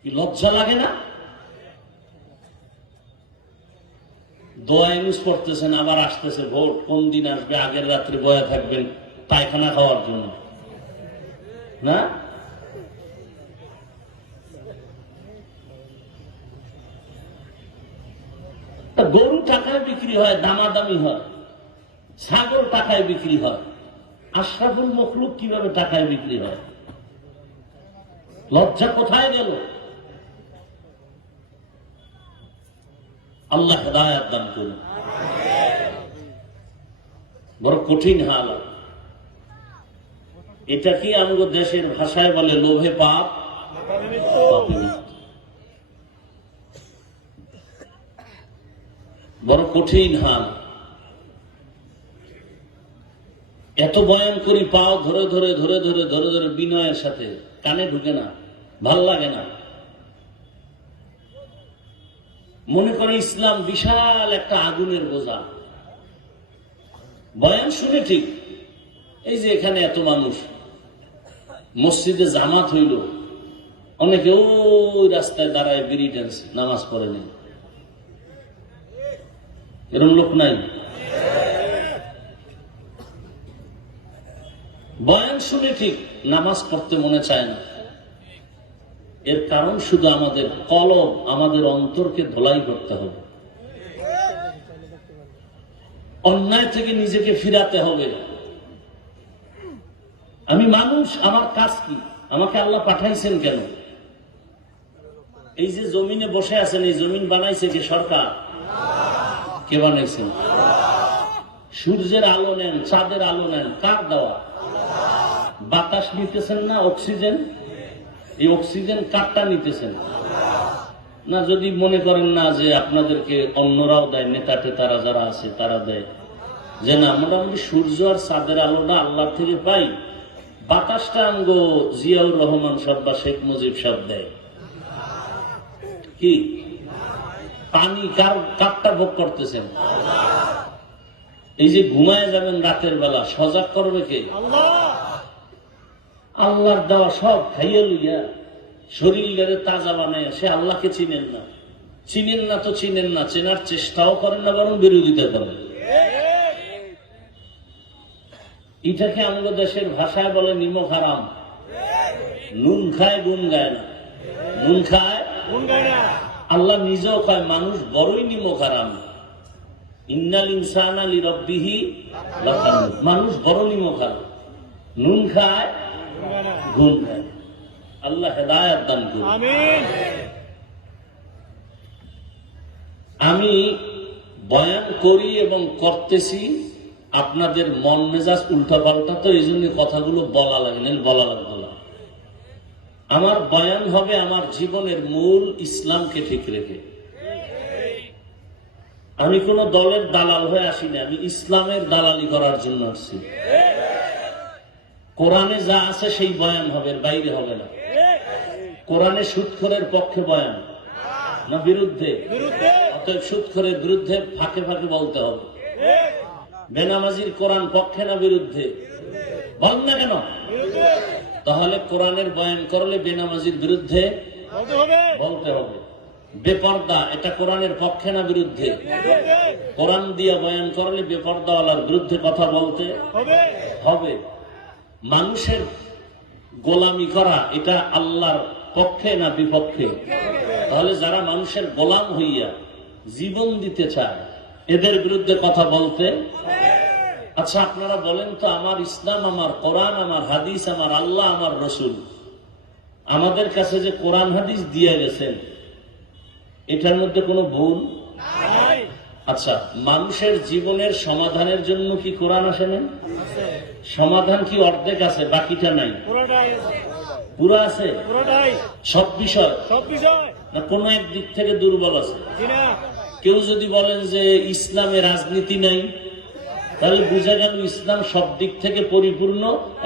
কি লজ্জা লাগে না? দোয়া ইউজ করতেছেন, আবার আসতেছে ভোট, কোন দিন আসবে? আগের রাত্রে বয়া থাকবেন পায়খানা খাওয়ার জন্য না? গরু টাকায় বিক্রি হয়, দামাদামি হয়, ছাগল টাকায় বিক্রি হয়, আশরাফুল মখলুক কিভাবে টাকায় বিক্রি হয়? লজ্জা কোথায় গেল? আল্লাহ হেদায়েত দান করুন। বড় কঠিন হাল। এটা কি আমাদের দেশের ভাষায় বলে লোভে পাপ, পাপে মৃত্যু। বড় কঠিন হাল। এত বয়ান করি, পাও ধরে ধরে ধরে ধরে ধরে ধরে বিনয়ের সাথে, কানে ঢুকে না, ভাল লাগে না। মনে করে ইসলাম বিশাল একটা আগুনের বোঝা। বয়ান শুনে ঠিক, এই যে এখানে এত মানুষ, মসজিদে জামাত হইল, অনেকে ওই রাস্তায় দাঁড়ায় বিড়ি টানছে, নামাজ পড়ে নেই। এরকম লোক নাই? বয়ান শুনে ঠিক, নামাজ পড়তে মনে চায় না। এর কারণ শুধু আমাদের কলব, আমাদের অন্তরকে ধোলাই করতে হবে, অন্যায় থেকে নিজেকে ফিরাতে হবে। আমি মানুষ, আমার কাজ কি? আমাকে আল্লাহ পাঠাইছেন কেন? এই যে জমিনে বসে আছেন, এই জমিন বানাইছে কে? সরকার। কে বানাইছেন? সূর্যের আলো নেন, চাঁদের আলো নেন, কার দেওয়া? বাতাস নিতেছেন না অক্সিজেন? এই অক্সিজেন কারটা নিতেছেন না? যদি মনে করেন না যে আপনাদেরকে অন্যরাও দেয়, নেতা টেতারা যারা আছে তারা দেয়, যে না মোটামুটি সূর্য আর চাঁদের আলোটা আল্লাহ থেকে পাই, বাতাসটা আমগো জিয়াউর রহমান সাহেব বা শেখ মুজিব সাহেব দেয়। কি পানি কারটা ভোগ করতেছেন? এই যে ঘুমায় যাবেন রাতের বেলা, সজাগ করবে কে? আল্লাহর দেওয়া সব খাইয়ে লইয়া শরীরে তাজা বানায়, সে আল্লাহকে চিনেন না। চিনেন না তো চিনেন না, চেনার চেষ্টাও করেন না, বরং বিরোধিতা করেন। এটাকে আমাদের দেশের ভাষায় বলে নিমক হারাম। নুন খায় গুণ গায় না, নুন খায় গুণ গায় না। আল্লাহ নিজেও খায়, মানুষ বড়ই নিমক হারাম। ইন্নাল ইনসানা লিরাব্বিহি লাকানুত, মানুষ বড় নিমক হারাম, নুন খায় গুণ খায়। আল্লাহ হেদায়েত দান করুন। আমিন। আমি বয়ান করি এবং করতেছি, আপনাদের মন মেজাজ উল্টাপাল্টা, তো এই জন্য কথাগুলো বলা লাগে না, বলা লাগবে না। আমার বয়ান হবে আমার জীবনের মূল ইসলামকে ঠিক রেখে। আমি কোন দলের দালাল হয়ে আসিনি, আমি ইসলামের দালালি করার জন্য আসছি। কোরআনে যা আছে সেই বয়ান হবে, এর বাইরে হবে না। কোরআনে সুদখোরের পক্ষে বয়ান না বিরুদ্ধে? অতএব সুদখোরের বিরুদ্ধে ফাঁকে ফাঁকে বলতে হবে, বেনামাজির কোরআন পক্ষে না বিরুদ্ধে? বল না কেন? তাহলে কোরআনের বয়ান করলে বেনামাজির বিরুদ্ধে বলতে হবে। বেপর্দা এটা কোরআনের পক্ষে না বিরুদ্ধে? কোরআন দিয়ে বয়ান করলে বেপর্দাওয়ালার বিরুদ্ধে কথা বলতে হবে। মানুষের গোলামি করা এটা আল্লাহর পক্ষে না বিপক্ষে? তাহলে যারা মানুষের গোলাম হইয়া জীবন দিতে চায় এদের বিরুদ্ধে কথা বলতে। আচ্ছা আপনারা বলেন তো, আমার ইসলাম, আমার কোরআন, আমার হাদিস, আমার আল্লাহ, আমার রসুল আমাদের কাছে যে কোরআন হাদিস দিয়ে গেছেন এটার মধ্যে কোনো ভুল? আচ্ছা, মানুষের জীবনের সমাধানের জন্য কি কোরআন আসে না? সমাধান কি অর্ধেক আছে, বাকিটা নাই? পুরো আছে সব বিষয় না কোনো এক দিক থেকে দুর্বল আছে? কেউ যদি বলেন যে ইসলামে রাজনীতি নাই, তাহলে বুঝা গেল ইসলাম সব দিক থেকে পরিপূর্ণ,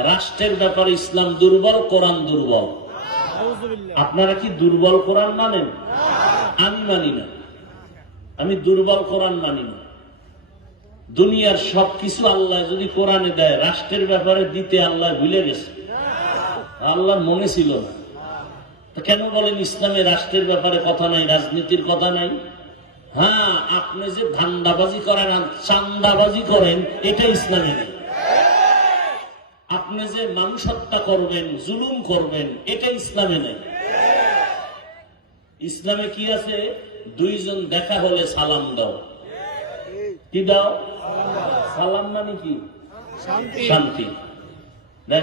রাষ্ট্রের ব্যাপারে ইসলাম দুর্বল, কোরআন দুর্বল। আপনারা কি দুর্বল কোরআন মানেন? আমি মানি না, আমি দুর্বল কোরআন মানি না। দুনিয়ার সবকিছু আল্লাহ যদি কোরআনে দেয়, রাষ্ট্রের ব্যাপারে দিতে আল্লাহ ভুলে গেছে, আল্লাহর মনে ছিল না। কেন বলেন ইসলামে রাষ্ট্রের ব্যাপারে কথা নাই, রাজনীতির কথা নাই? হ্যাঁ, আপনি যে ধান্দাবাজি করেন, চান্দাবাজি করেন, এটা ইসলামে নেই। আপনি যে মানুষ হত্যা করবেন, জুলুম করবেন, এটা ইসলামে নেই। ইসলামে কি আছে? দুইজন দেখা হলে সালাম দাও। কি দাও? সালাম মানে কি? শান্তি।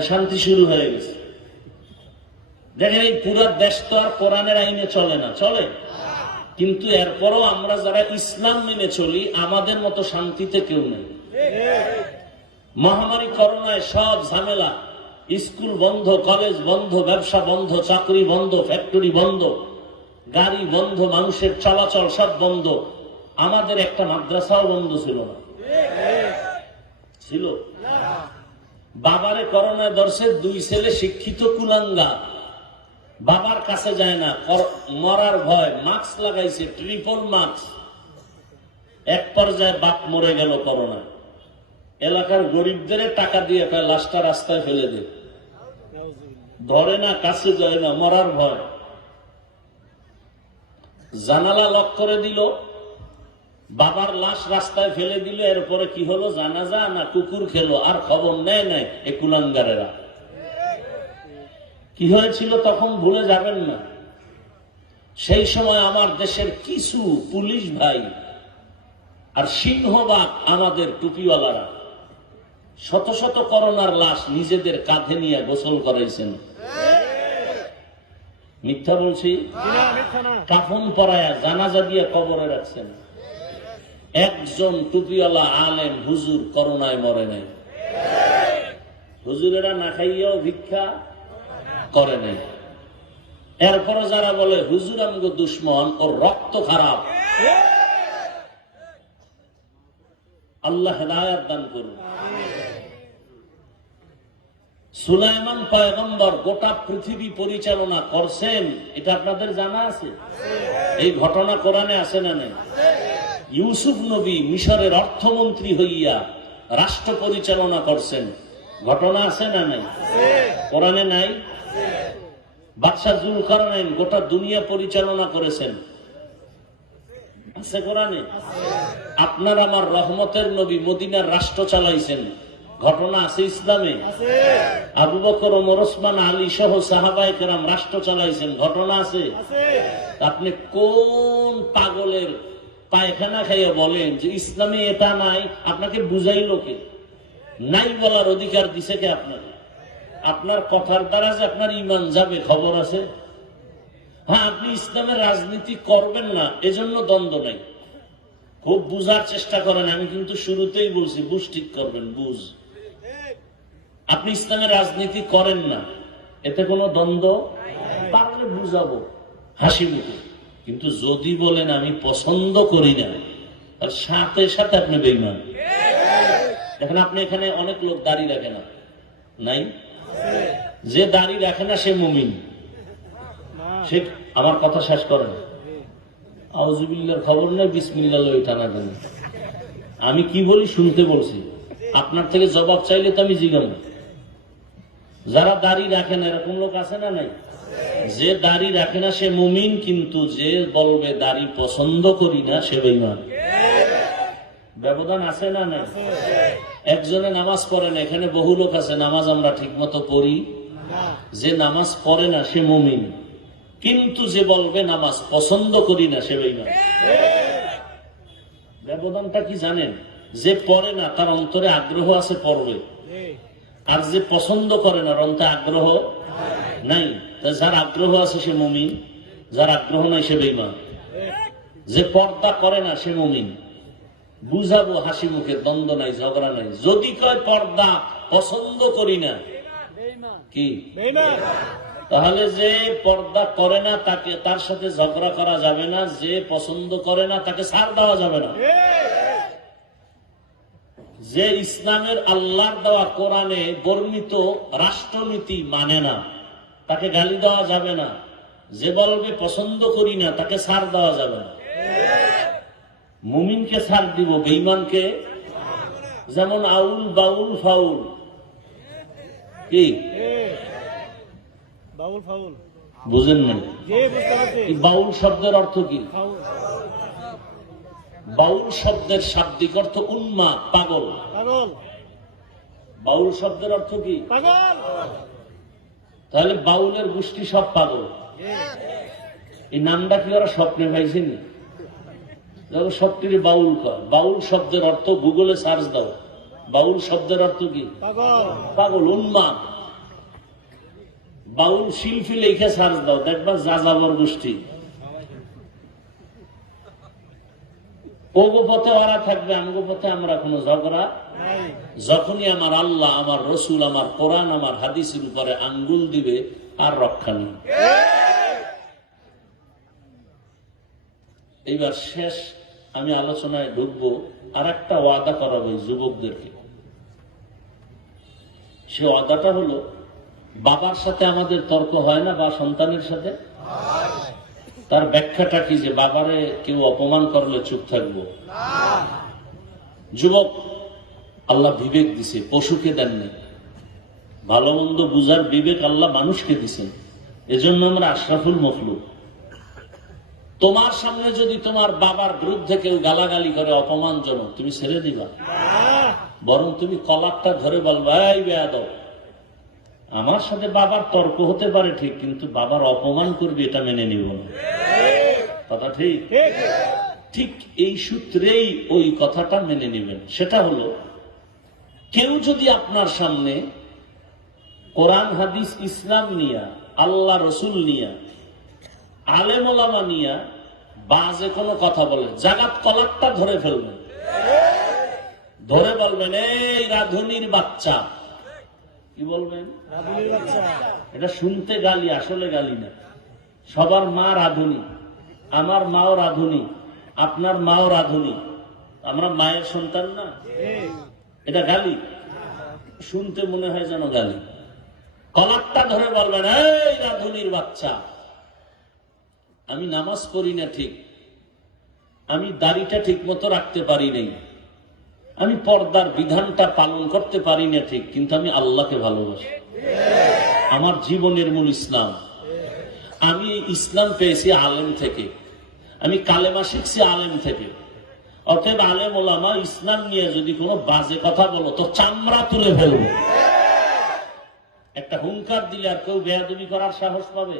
শান্তি শুরু হয়ে গেছে। দেখেন এই পুরো দেশ তো আর কোরআনের আইনে চলে না, চলে? কিন্তু এরপরও আমরা যারা ইসলাম মেনে চলি, আমাদের মতো শান্তিতে কেউ নেই। মহামারী করোনায় সব ঝামেলা, স্কুল বন্ধ, কলেজ বন্ধ, ব্যবসা বন্ধ, চাকরি বন্ধ, ফ্যাক্টরি বন্ধ, গাড়ি বন্ধ, মানুষের চলাচল সব বন্ধ। আমাদের একটা মাদ্রাসাও বন্ধ ছিল না, ছিল? বাবারে করোনায় ধরছে, দুই ছেলে শিক্ষিত কুলাঙ্গা, বাবার কাছে যায় না, মরার ভয়, মাস্ক লাগাইছে, ট্রিপল মাস্ক। এক পর্যায়ে বাপ মরে গেল করোনায়। এলাকার গরিবদের টাকা দিয়ে লাশটা রাস্তায় ফেলে দে, ধরে না, কাছে যায় না, মরার ভয়। জানালা লক করে দিল, বাবার লাশ রাস্তায় ফেলে দিল। এরপরে কি হলো? জানাজা না কুকুর খেলো, আর খবর নেয় নাই এ কুলাঙ্গারেরা। কি হয়েছিল তখন ভুলে যাবেন না। সেই সময় আমার দেশের কিছু পুলিশ ভাই আর সিংহবাগ আমাদের টুপিওয়ালারা শত শত করোনার লাশ নিজেদের কাঁধে নিয়ে গোসল করাইছেন। মিথ্যা বলছি? কাফন পরায়া জানাজা দিয়ে কবরে রাখছেন। একজন টুপিওয়ালা আলেম হুজুর করোনায় মরে নাই। হুজুরেরা না খাইয়াও ভিক্ষা করে নাই। এরপরও যারা বলে হুজুর আমগো দুশ্মন, ওর রক্ত খারাপ, আল্লাহ হেদায়েত দান করুন। সুলাইমান পয়গম্বর গোটা পৃথিবী পরিচালনা করছেন, এটা আপনাদের জানা আছে? এই ঘটনা কোরআনে আছে না নেই? ইউসুফ নবী মিশরের অর্থমন্ত্রী হইয়া রাষ্ট্র পরিচালনা করছেন, ঘটনা আছে না নাই? কোরআনে নাই? বাদশাহ জুলকারনাইন গোটা দুনিয়া পরিচালনা করেছেন, আছে কোরআনে? আপনার আমার রহমতের নবী মদিনার রাষ্ট্র চালাইছেন, ঘটনা আছে ইসলামে? আবু বকর, ওমর, ওসমান, আলী সহ সাহাবায়ে কেরাম রাষ্ট্র চালাইছেন, ঘটনা আছে? আপনি কোন পাগলের পায়খানা খাইয়া বলেন যে ইসলামে এটা নাই? আপনাকে বুঝাইল কে? নাই বলার অধিকার দিছে কে আপনাকে? আপনার কথার দ্বারা যে আপনার ইমান যাবে খবর আছে? হ্যাঁ, আপনি ইসলামের রাজনীতি করবেন না এজন্য দ্বন্দ্ব নাই। খুব বুঝার চেষ্টা করেন, আমি কিন্তু শুরুতেই বলছি বুঝ ঠিক করবেন, বুঝ। আপনি ইসলামের রাজনীতি করেন না, এতে কোনো দ্বন্দ্ব, পারলে বুঝাবো হাসি মুখে। কিন্তু যদি বলেন আমি পছন্দ করি না, তার সাথে সাথে আপনি বেঈমান। এখন আপনি এখানে অনেক লোক দাড়ি রাখে না, নাই? যে দাড়ি রাখে না সে মুমিন। সে আমার কথা শেষ করেন। আউযুবিল্লাহর খবর নেই, বিসমিল্লাহ লই টানা দেন। আমি কি বলি শুনতে বলছি। আপনার থেকে জবাব চাইলে তো আমি জিগাম। যারা দাড়ি রাখে না এরকম লোক আছে না নাই? যে দাড়ি রাখে না সে মুমিন, কিন্তু যে বলবে দাড়ি পছন্দ করি না সে বেঈমান। ব্যবধান আছে না নাই? একজনে নামাজ পড়ে না, এখানে বহু লোক আছে নামাজ আমরা ঠিক মতো পড়ি। যে নামাজ পড়ে না সে মুমিন, কিন্তু যে বলবে নামাজ পছন্দ করি না সে বেঈমান। ব্যবধানটা কি জানেন? যে পড়ে না তার অন্তরে আগ্রহ আছে পড়বে, আর যে পছন্দ করে না অন্তরে আগ্রহ নাই। যার আগ্রহ আছে সে মুমিন, যার আগ্রহ নাই সে বেঈমান। যে পর্দা করে না সে মুমিন। বুঝাবো হাসি মুখে, দ্বন্দ্ব নাই, ঝগড়া নাই। যদি কয় পর্দা পছন্দ করি না, কি তাহলে যে পর্দা করে না তাকে, তার সাথে ঝগড়া করা যাবে না। যে পছন্দ করে না তাকে ছাড় দেওয়া যাবে না। যে ইসলামের আল্লাহর দেওয়া কোরআনে বর্ণিত রাষ্ট্রনীতি মানে না তাকে গালি দেওয়া যাবে না। যে বলবে পছন্দ করি না তাকে ছাড় দেওয়া যাবে না। মুমিনকে ছাড় দিব, বেঈমানকে যেমন আউল বাউল ফাউল। কি বুঝেন না? বাউল শব্দের অর্থ কি? বাউল শব্দের শাব্দিক অর্থ উন্মাদ, পাগল। বাউল শব্দের অর্থ কি? তাহলে বাউলের গোষ্ঠী সব পাগল। এই নামটা কি ওরা স্বপ্নে পাইছেন? সবটির বাউল কয়। বাউল শব্দের অর্থ গুগলে সার্চ দাও, বাউল শব্দের অর্থ কি? পাগল, উন্মাদ। বাউল শিল্পী লেখে সার্চ দাও, দেখবা যাযাবর গোষ্ঠী। ওগো পথে ওরা থাকবে, আমগো পথে আমরা কোনো ঝগড়া। যখনই আমার আল্লাহ, আমার রসুল, আমার কোরআন, আমার হাদিসের উপরে আঙ্গুল দিবে আর রক্ষা নেই। এইবার শেষ আমি আলোচনায় ঢুকবো, আর একটা ওয়াদা করাবো যুবকদেরকে। সে ওয়াদাটা হলো, বাবার সাথে আমাদের তর্ক হয় না বা সন্তানের সাথে? তার ব্যাখ্যাটা কি? যে বাবারে কেউ অপমান করলে চুপ থাকবো? যুবক, আল্লাহ বিবেক দিছে, পশুকে দেননি। ভালো মন্দ বুঝার বিবেক আল্লাহ মানুষকে দিছেন। এজন্য আমরা আশরাফুল মখলুক। তোমার সামনে যদি তোমার বাবার বিরুদ্ধে কেউ গালাগালি করে অপমানজনক, তুমি ছেড়ে দিবা? বরং তুমি কলারটা ধরে বলবা, এই বেয়াদব, আমার সাথে বাবার তর্ক হতে পারে ঠিক, কিন্তু বাবার অপমান করবি এটা মেনে নিব না। কথা ঠিক? ঠিক এই সূত্রেই ওই কথাটা মেনে নেবেন। সেটা হলো, কেউ যদি আপনার সামনে কোরআন হাদিস ইসলাম নিয়া, আল্লাহ রসুল নিয়া, আলেম ওলামা নিয়া বাজে কোনো কথা বলে, জাগাত কলারটা ধরে ফেলবেন, ধরে বলবেন, এই রাধুনির বাচ্চা। কি বলবেন? এটা শুনতে গালি, আসলে গালি না। সবার মা রাধুনি, আমার মাও রাধুনি, আপনার মাও রাধুনি, আমরা মায়ের সন্তান না। এটা গালি? শুনতে মনে হয় যেন গালি। কলারটা ধরে বলবেন, এই রাধুনির বাচ্চা, আমি নামাজ পড়ি না ঠিক, আমি দাড়িটা ঠিক মতো রাখতে পারি নাই, আমি পর্দার বিধানটা পালন করতে পারি না ঠিক, কিন্তু আমি আল্লাহকে ভালোবাসি। আমার জীবনের মূল ইসলাম। আমি ইসলাম পেয়েছি আলেম থেকে, আমি কালেমা শিখছি আলেম থেকে। অতএব আলেম ওলামা ইসলাম নিয়ে যদি কোনো বাজে কথা বলো তো চামড়া তুলে ফেলবো। একটা হুঙ্কার দিলে আর কেউ বেয়াদবি করার সাহস পাবে?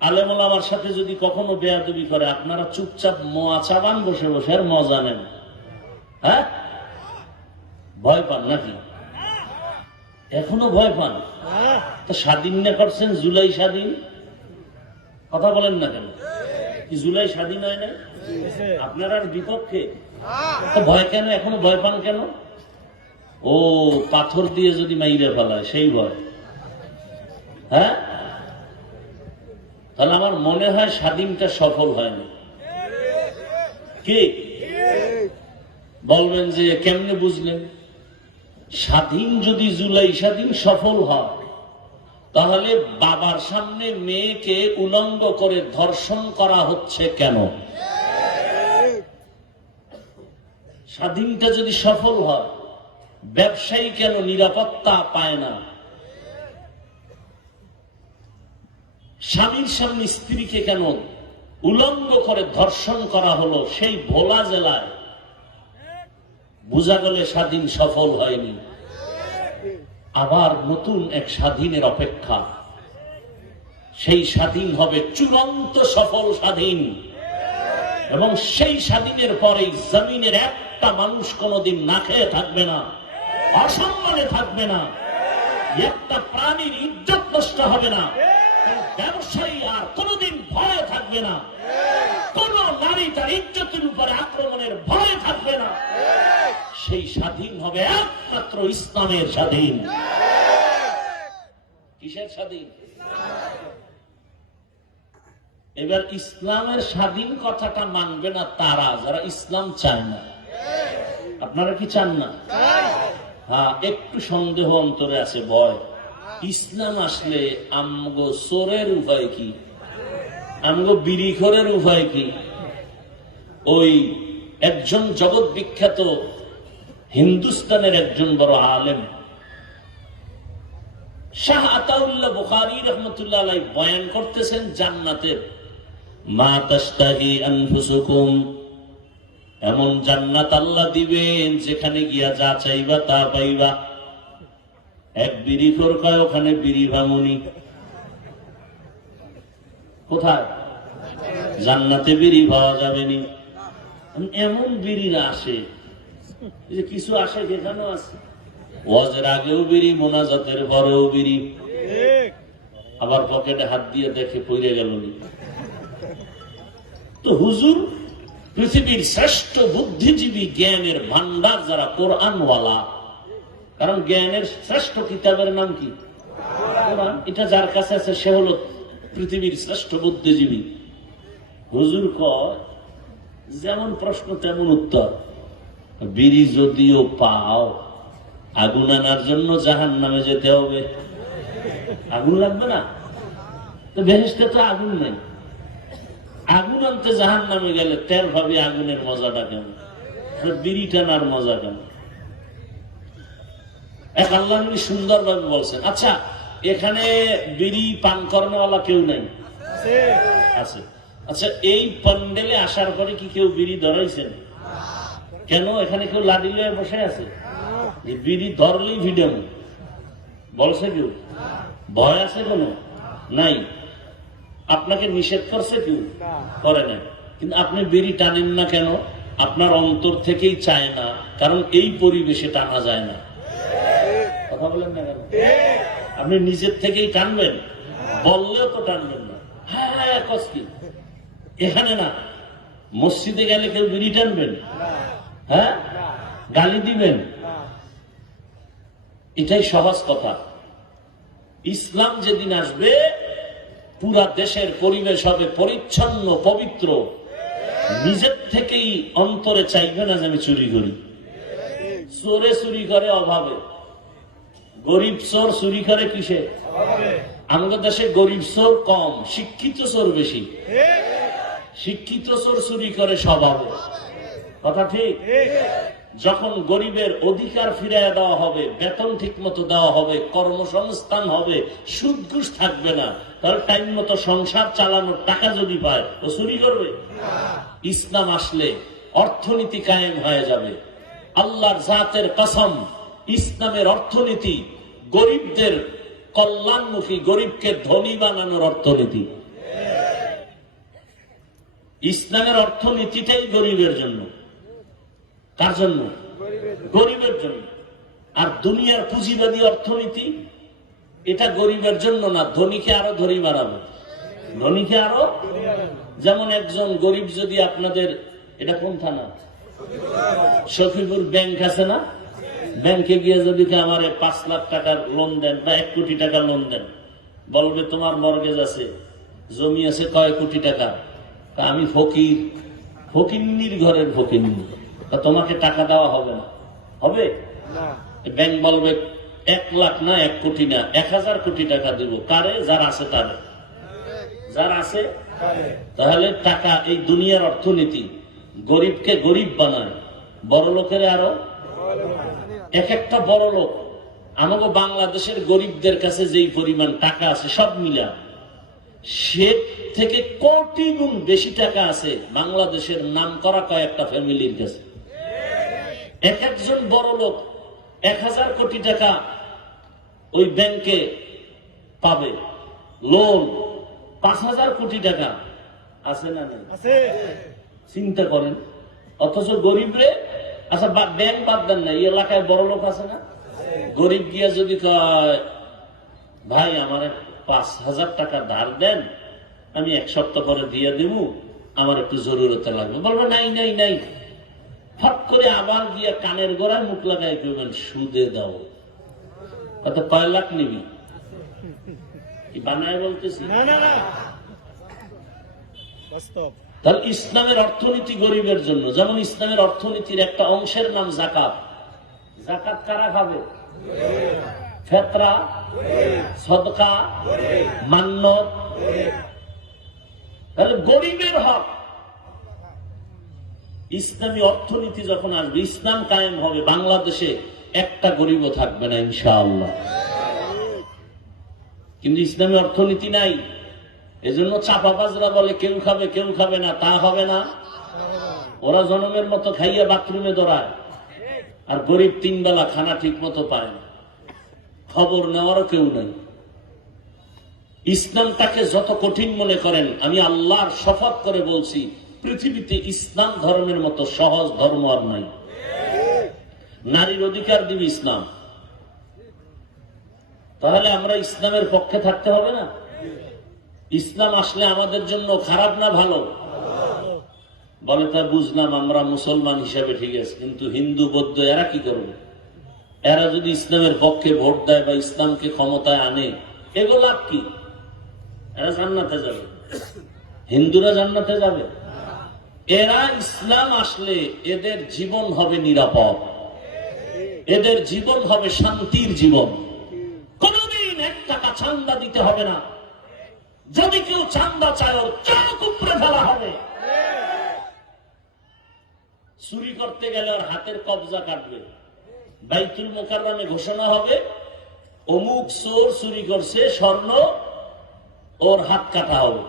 আলেম ওলামার সাথে যদি কখনো বেয়াদবি করে, আপনারা চুপচাপ মোয়া চাবান বসে বসে আর মজা নেন। হ্যাঁ, ভয় পান নাকি? এখনো ভয় পান? তো স্বাধীন না করছেন, জুলাই স্বাধীন, কথা বলেন না কেন? কি জুলাই স্বাধীন হয় না? আপনার আর বিপক্ষে তো ভয় কেন? এখনো ভয় পান কেন? ও পাথর দিয়ে যদি মাইরে ফেলায় সেই ভয়। হ্যাঁ, তাহলে আমার মনে হয় স্বাধীনটা সফল হয়নি। কি বলবেন যে কেমনে বুঝলেন? স্বাধীন যদি জুলাই স্বাধীন সফল হয়, তাহলে বাবার সামনে মেয়েকে উলঙ্গ করে ধর্ষণ করা হচ্ছে কেন? স্বাধীনতা যদি সফল হয়, ব্যবসায়ী কেন নিরাপত্তা পায় না? স্বামীর সামনে স্ত্রীকে কেন উলঙ্গ করে ধর্ষণ করা হলো সেই ভোলা জেলায়? বোঝা গেলে স্বাধীন সফল হয়নি। আবার নতুন এক স্বাধীনের অপেক্ষা। সেই স্বাধীন হবে চূড়ান্ত সফল স্বাধীন, এবং সেই স্বাধীনের পরে জমিনের একটা মানুষ কোনোদিন না খেয়ে থাকবে না, অসম্মানে থাকবে না, একটা প্রাণীর ইজ্জত নষ্ট হবে না, ব্যবসায়ী আর কোনোদিন ভয়ে থাকবে না, কোন নারী তার ইজ্জতের উপরে আক্রমণের ভয়ে থাকবে না। সেই স্বাধীন হবে একমাত্র ইসলামের স্বাধীন। কিসের স্বাধীন? এবার ইসলামের স্বাধীন কথাটা মানবে না তারা যারা ইসলাম চায় না। আপনারা কি চান না? হ্যাঁ, একটু সন্দেহ অন্তরে আছে, ভয়। ইসলাম আসলে আমগো চোরের উপায় কি, আমগো বিড়িখোরের উপায় কি? ওই একজন জগৎ বিখ্যাত হিন্দুস্তানের একজন বড় আলেম শাহ আতাউল্লাহ বুখারী রহমতুল্লাহ আলাইহি বয়ান করতেছেন জান্নাতের, মা তাশতাহি আনফুসুকুম, এমন জান্নাত আল্লাহ দিবেন যেখানে গিয়া যা চাইবা তা পাইবা। এক বিড়িখোর কয় ওখানে বিড়ি ভাঙুনি। কোথায়? জান্নাতে বিড়ি পাওয়া যাবে নি। এমন বিড়িরা আসে, কিছু আসে যেখানেও আছে, ওয়াজের আগেও বিড়ি, মোনাজাতের পরেও বিড়ি, আবার পকেটে হাত দিয়ে দেখে পড়ে গেল নি। তো হুজুর পৃথিবীর শ্রেষ্ঠ বুদ্ধিজীবী, জ্ঞানের ভান্ডার যারা কোরআনওয়ালা, কারণ জ্ঞানের শ্রেষ্ঠ কিতাবের নাম কি? কোরআন। এটা যার কাছে আছে সে হলো পৃথিবীর শ্রেষ্ঠ বুদ্ধিজীবী। হুজুর কয় যেমন প্রশ্ন তেমন উত্তর। বিড়ি যদিও পাও, আগুন আনার জন্য জাহান্নামে যেতে হবে। আগুন লাগবে না তো? বেহেশতে তো আগুন নেই। আগুন আনতে জাহান্নামে গেলে তের ভাবে আগুনের মজাটা কেমন, বিড়ি টানার মজা কেমন? এক আল্লাহ নবী সুন্দর ভাবে বলছেন। আচ্ছা, এখানে বিড়ি পান করানোওয়ালা কেউ নাই? আছে। আচ্ছা, এই প্যান্ডেলে আসার পরে কি কেউ বিড়ি ধরাইছেন? কেন? এখানে কেউ লাঠি লয়ে বসে আছে? বিড়ি ধরলেই ভিডিও বলছে কেউ? ভয় আছে কোনো? নাই। আপনাকে নিষেধ করছে কেউ? করে না। কিন্তু আপনি বিড়ি টানেন না কেন? আপনার অন্তর থেকেই চায় না, কারণ এই পরিবেশে টানা যায় না। কথা বলেন না কেন? আপনি নিজের থেকেই টানবেন, বললেও তো টানবেন না। হ্যাঁ, কষ্টি এখানে না, মসজিদে গেলে কেউ বিড়ি টানবেন? হ্যাঁ, গালি দিবেন? এটাই সহজ কথা। ইসলাম যেদিন আসবে পুরা দেশের পরিবেশ হবে পরিচ্ছন্ন, পবিত্র। নিজের থেকেই অন্তরে চাইবে না যে আমি চুরি করি। চোরে চুরি করে অভাবে, গরিব চোর চুরি করে কিসে? আমাদের দেশে গরিব চোর কম, শিক্ষিত চোর বেশি। শিক্ষিত চোর চুরি করে স্বভাবে। কথা ঠিক? যখন গরিবের অধিকার ফিরিয়ে দেওয়া হবে, বেতন ঠিক মতো দেওয়া হবে, কর্মসংস্থান হবে, সুদ ঘুষ থাকবে না, তাহলে টাইম মতো সংসার চালানোর টাকা যদি পায় ও চুরি করবে? ইসলাম আসলে অর্থনীতি কায়েম হয়ে যাবে। আল্লাহর জাতের কসম, ইসলামের অর্থনীতি গরিবদের কল্যাণমুখী, গরিবকে ধনী বানানোর অর্থনীতি। ইসলামের অর্থনীতিটাই গরিবের জন্য। কার জন্য? গরিবের জন্য। আর দুনিয়ার পুঁজিবাদী অর্থনীতি এটা গরিবের জন্য না, ধনীকে আরো ধনী বাড়াবে, ধনীকে আরো। যেমন একজন গরিব যদি আপনাদের, এটা কোন থানা? সখীপুর ব্যাংক আছে না? ব্যাংকে গিয়ে যদি আমার 5 লাখ টাকার লোন দেন বা 1 কোটি টাকা লোন দেন, বলবে তোমার মর্গেজ আছে, জমি আছে কয় কোটি টাকা। আমি ফকির, ফকিন্নির ঘরের ফকিন্নি, তোমাকে টাকা দেওয়া হবে না। হবে? ব্যাংক বলবে 1 লাখ না, 1 কোটি না, 1000 কোটি টাকা দেবো। কারে? যার আছে তারে, যার আছে। তাহলে টাকা, এই দুনিয়ার অর্থনীতি গরিবকে গরিব বানায়, বড় লোকের আরো এক একটা বড় লোক। আমাকে বাংলাদেশের গরিবদের কাছে যেই পরিমাণ টাকা আছে সব মিলা, সে থেকে কোটি গুণ বেশি টাকা আছে বাংলাদেশের নাম করা কয়েকটা ফ্যামিলির কাছে। এক একজন বড় লোক 1000 কোটি টাকা ওই ব্যাংকে পাবে, লোন 5000 কোটি টাকা আছে না নাই? চিন্তা করেন। অথচ গরিবরে, আচ্ছা ব্যাংক বাদ দেন না, এই এলাকায় বড় লোক আছে না? গরিব গিয়া যদি কয় ভাই আমার 5000 টাকা ধার দেন, আমি 1 সপ্তাহ পরে দিয়ে দেব, আমার একটু জরুরতে লাগবে, বলবো নাই নাই নাই। হট করে আবার গিয়া কানের গোড়ায় মুখ লাগাই করবেন সুদে দাও, কত কয় লাখ নিবি? কি বানায় বলতেছি? তাহলে ইসলামের অর্থনীতি গরিবের জন্য। যেমন ইসলামের অর্থনীতির একটা অংশের নাম জাকাত। জাকাত কারা খাবে? ফিতরা, সদকা, মান্নত। তাহলে গরিবের হক। ইসলামী অর্থনীতি যখন আসবে, ইসলাম কায়েম হবে, বাংলাদেশে একটা গরিবও থাকবে না ইনশাআল্লাহ। কিন্তু ইসলামী অর্থনীতি নাই, এজন্য চাপাবাজরা বলে কেউ খাবে কেউ খাবে না। তা হবে না। ওরা জনমের মতো খাইয়া বাথরুমে দৌড়ায়, আর গরিব 3 বেলা খানা ঠিক মতো পায় না, খবর নেওয়ারও কেউ নাই। ইসলামটাকে যত কঠিন মনে করেন, আমি আল্লাহর শপথ করে বলছি, পৃথিবীতে ইসলাম ধর্মের মতো সহজ ধর্ম আর নাই। নারীর অধিকার দিবে ইসলাম, তাহলে আমরা ইসলামের পক্ষে থাকতে হবে না? ইসলাম আসলে আমাদের জন্য খারাপ না ভালো? বলে তা বুঝলাম, আমরা মুসলমান হিসেবে ঠিক আছে, কিন্তু হিন্দু বৌদ্ধ এরা কি করবে? এরা যদি ইসলামের পক্ষে ভোট দেয় বা ইসলামকে ক্ষমতায় আনে, এগুলো লাভ কি? এরা জান্নাতে যাবে? হিন্দুরা জান্নাতে যাবে? এরা ইসলাম আসলে এদের জীবন হবে নিরাপদ, এদের জীবন হবে শান্তির জীবন। কোনদিন 1 টাকা চান্দা দিতে হবে না। যদি কেউ চান্দা চায়, চোখ উপরে ফেলা হবে। চুরি করতে গেলে ওর হাতের কবজা কাটবে। বাইতুল মুকাররমে ঘোষণা হবে, অমুক চোর চুরি করছে স্বর্ণ, ওর হাত কাটা হবে।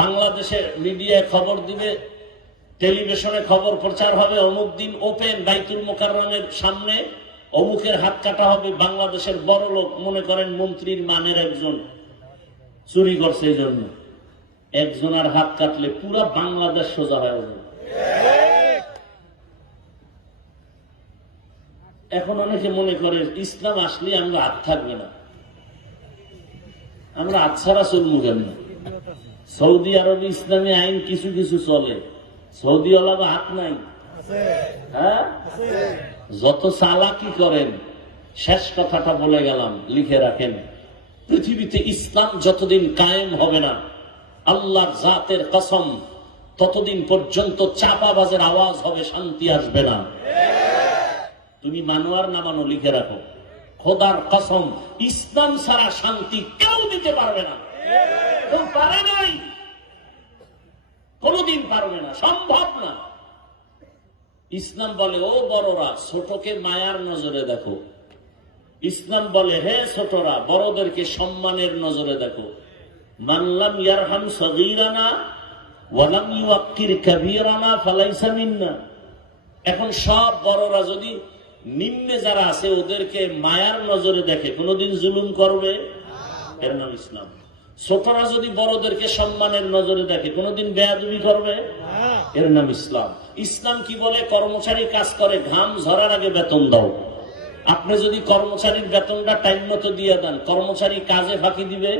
বাংলাদেশের মিডিয়ায় খবর দিবে, টেলিভিশনে খবর প্রচার হবে, অমুক দিন ওপেন বাইতুল মুকাররমের সামনে অমুকের হাত কাটা হবে। বাংলাদেশের বড় লোক, মনে করেন মন্ত্রীর মানের একজন চুরি করছে, এই জন্য একজনের হাত কাটলে পুরা বাংলাদেশ সোজা হয়ে যাবে। এখন অনেকে মনে করে ইসলাম আসলে আমরা হাত থাকবে না, আমরা হাত ছাড়া চলবো কেন? সৌদি আরবে ইসলামী আইন কিছু কিছু চলে, সৌদি আলাদা হাত নাই। হ্যাঁ, যত চালাকি করেন, শেষ কথাটা বলে গেলাম, লিখে রাখেন, পৃথিবীতে ইসলাম যতদিন কায়েম হবে না, আল্লাহর জাতের কসম, ততদিন পর্যন্ত চাপাবাজের আওয়াজ হবে, শান্তি আসবে না। তুমি মানো আর না মানো, লিখে রাখো, খোদার কসম, ইসলাম ছাড়া শান্তি কেউ দিতে পারবে না। কেউ পারে নাই, কোনদিন পারবে না, সম্ভব না। ইসলাম বলে, ও বড়রা, ছোটকে মায়ার নজরে দেখো। ইসলাম বলে, হে ছোটরা, বড়দেরকে সম্মানের নজরে দেখো। মানলাম ইয়ারহাম সগীরানা ওয়ালাম ইউআক্কির কাবীরানা ফালাইসা মিন্না। এখন সব বড়রা যদি নিম্নে যারা আছে ওদেরকে মায়ার নজরে দেখে, কোনদিন জুলুম করবে? এর নাম ইসলাম। ছোটরা যদি বড়দেরকে সম্মানের নজরে দেখে, কোনদিন বেয়াদবি করবে? এর নাম ইসলাম। ইসলাম কি বলে? কর্মচারী কাজ করে, ঘাম ঝরার আগে বেতন দাও। আপনি যদি কর্মচারীর বেতনটা টাইম মতো দিয়ে দেন, কর্মচারী কাজে ফাঁকি দিবে?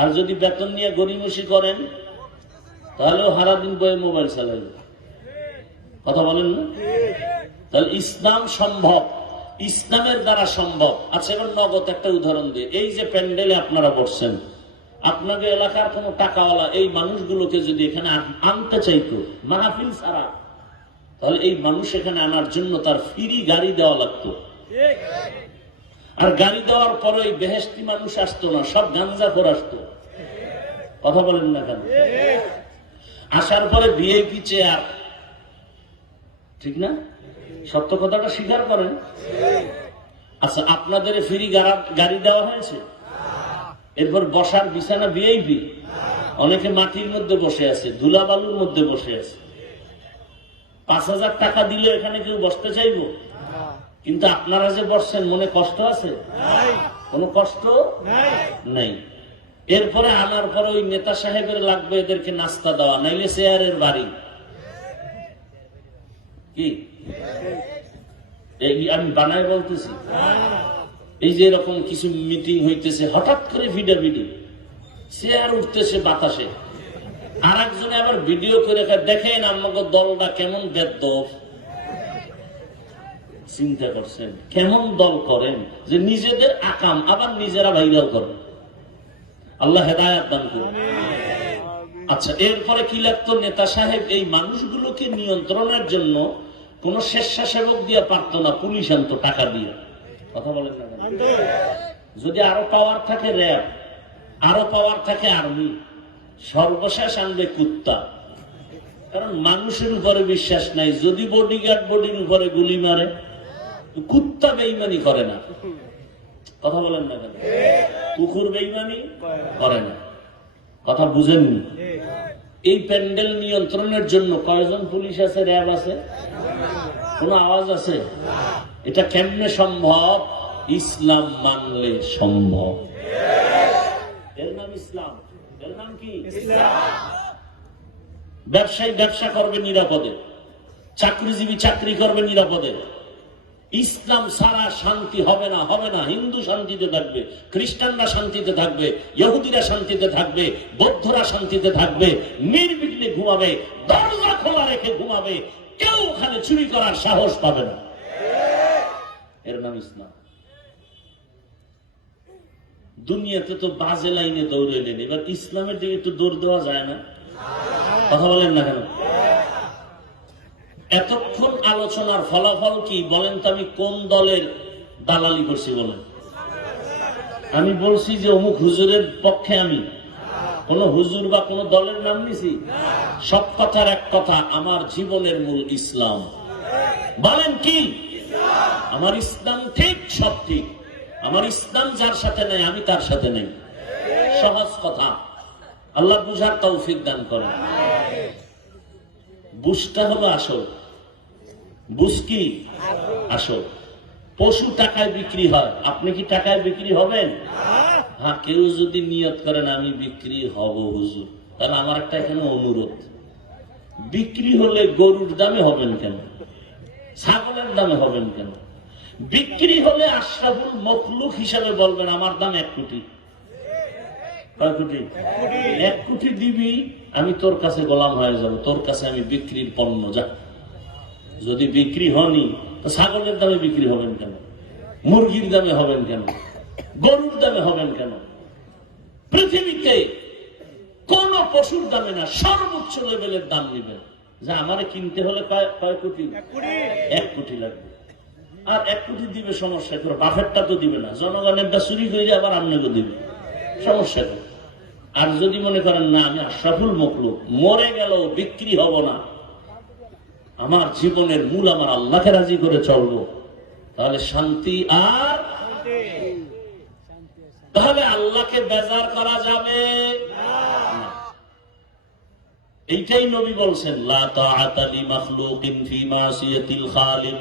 আর যদি বেতন নিয়ে গড়িমসি করেন, তাহলেও সারাদিন বয়ে মোবাইল চালাইবে। কথা বলেন না? তাহলে ইসলাম সম্ভব, ইসলামের দ্বারা সম্ভব। আচ্ছা, এবার নগদ একটা উদাহরণ দিয়ে, এই যে প্যান্ডেলে আপনারা বসছেন, আপনাদের এলাকার কোন টাকাওয়ালা এই মানুষগুলোকে যদি এখানে আনতে চাইতো মাহফিল ছাড়া, তাহলে এই মানুষ এখানে আনার জন্য তার ফ্রি গাড়ি দেওয়া লাগতো। আর গাড়ি দেওয়ার পরে এই বেহেশতি মানুষ আসতো না, সব গাঞ্জাখোর আসতো। কথা বলেন না কেন? আসার পরে ভিআইপি চেয়ার, ঠিক না? সত্য কথাটা স্বীকার করেন। আচ্ছা, আপনাদের ফ্রি গাড়ি দেওয়া হয়েছে, এরপর বসার বিছানা ভিআইপি, অনেকে মাটির মধ্যে বসে আছে, ধুলাবালুর মধ্যে বসে আছে। 5,000 টাকা দিলে এখানে কেউ বসতে চাইবো? কিন্তু আপনারা যে বসছেন, মনে কষ্ট আছে? কোনো কষ্ট নেই। এরপরে আনার পরে ওই নেতা সাহেবের লাগবে এদেরকে নাস্তা দেওয়া, নাইলে চেয়ারের বাড়ি। কি আমি বানাই বলতেছি? এই যে এরকম কিছু মিটিং হইতেছে, হঠাৎ করে ভিডিও চেয়ার উঠতেছে বাতাসে, আর একজনে আবার ভিডিও করে দেখেন আমাকে দলটা কেমন বেদ্যপ। চিন্তা করছেন কেমন দল করেন যে নিজেদের আকাম আবার নিজেরা ভাইরাল করেন। আল্লাহ হেদায়াত দান করুন। আচ্ছা, এরপরে কি লাগতো? নেতা সাহেব এই মানুষগুলোকে নিয়ন্ত্রণের জন্য কোন স্বেচ্ছাসেবক দিয়ে পারতো না, পুলিশ আনতো টাকা দিয়ে। কথা বলেন না? যদি আরো পাওয়ার থাকে র্যাব, আরো পাওয়ার থাকে আর্মি, সর্বশেষ আনবে কুত্তা। কারণ মানুষের উপরে বিশ্বাস নাই। যদি বডিগার্ড বডির উপরে গুলি মারে, কুত্তা বেইমানি করে না। কথা বলেন না কেন? কুকুর বেইমানি করে না। কথা বুঝেননি? এই প্যান্ডেল নিয়ন্ত্রণের জন্য কয়জন পুলিশ আছে, র্যাব আছে? কোন আওয়াজ আছে? এটা কেমনে সম্ভব? ইসলাম মানলে সম্ভব। এর নাম ইসলাম। এর নাম কি? ব্যবসায়ী ব্যবসা করবে নিরাপদে, চাকরিজীবী চাকরি করবে নিরাপদে। ইসলাম ছাড়া শান্তি হবে না, হবে না। হিন্দু শান্তিতে থাকবে, খ্রিস্টানরা শান্তিতে থাকবে, ইহুদিরা শান্তিতে থাকবে, বৌদ্ধরা শান্তিতে থাকবে, নির্বিঘ্নে ঘুমাবে, দরজা খোলা রেখে ঘুমাবে, কেউ ওখানে চুরি করার সাহস পাবে না। এর নাম ইসলাম। দুনিয়াতে তো বাজে লাইনে দৌড়ে নেন, এবার ইসলামের দিকে একটু দৌড় দেওয়া যায় না? কথা বলেন না কেন? এতক্ষণ আলোচনার ফলাফল কি বলেন তো? আমি কোন দলের দালালি করছি বলেন? আমি বলছি যে অমুক হুজুরের পক্ষে। আমি কোন হুজুর বা কোন দলের নাম নিছি? সব কথার এক কথা, আমার জীবনের মূল ইসলাম। বলেন কি? আমার ইসলাম ঠিক, সব ঠিক। আমার ইসলাম যার সাথে নেই, আমি তার সাথে নেই। সহজ কথা। আল্লাহ বুঝার তৌফিক দান করেন। বুঝটা হলো আসল। বুঝ কি? আসল। পশু টাকায় বিক্রি হয়, আপনি কি টাকায় বিক্রি হবেন? হ্যাঁ, কেউ যদি নিয়ত করেন আমি বিক্রি হব হুজুর, তাহলে আমার একটা এখানে অনুরোধ, বিক্রি হলে গরুর দামে হবেন কেন? ছাগলের দামে হবেন কেন? বিক্রি হলে আশরাফুল মখলুক হিসাবে বলবেন আমার দাম 1 কোটি। 1 কোটি দিবি, আমি তোর কাছে গোলাম হয়ে যাব, তোর কাছে আমি বিক্রির পণ্য। যা, যদি বিক্রি হনি তো ছাগলের দামে বিক্রি হবেন কেন? মুরগির দামে হবেন কেন? গরুর দামে হবেন কেন? পৃথিবীতে কোন পশুর দামে না, সর্বোচ্চ লেভেলের দাম নেবেন। যা আমারে কিনতে হলে কয় কোটি? 1 কোটি লাগবে। আর 1 কোটি দিবে, সমস্যা করে বাফেরটা তো দিবে না, জনগণেরটা চুরি করে আবার আপনাকে দিবে, সমস্যা করে। আর যদি মনে করেন না আমি আশরাফুল মখলুক, মরে গেল বিক্রি হব না, আমার জীবনের মূল আমার আল্লাহকে রাজি করে চলবো, তাহলে শান্তি। আর তাহলে আল্লাহকে বেজার করা যাবে না। এইটাই নবী বলছেন, লা তাআতা লিমাখলুকিন ফি মাসিয়াতিল খালিক।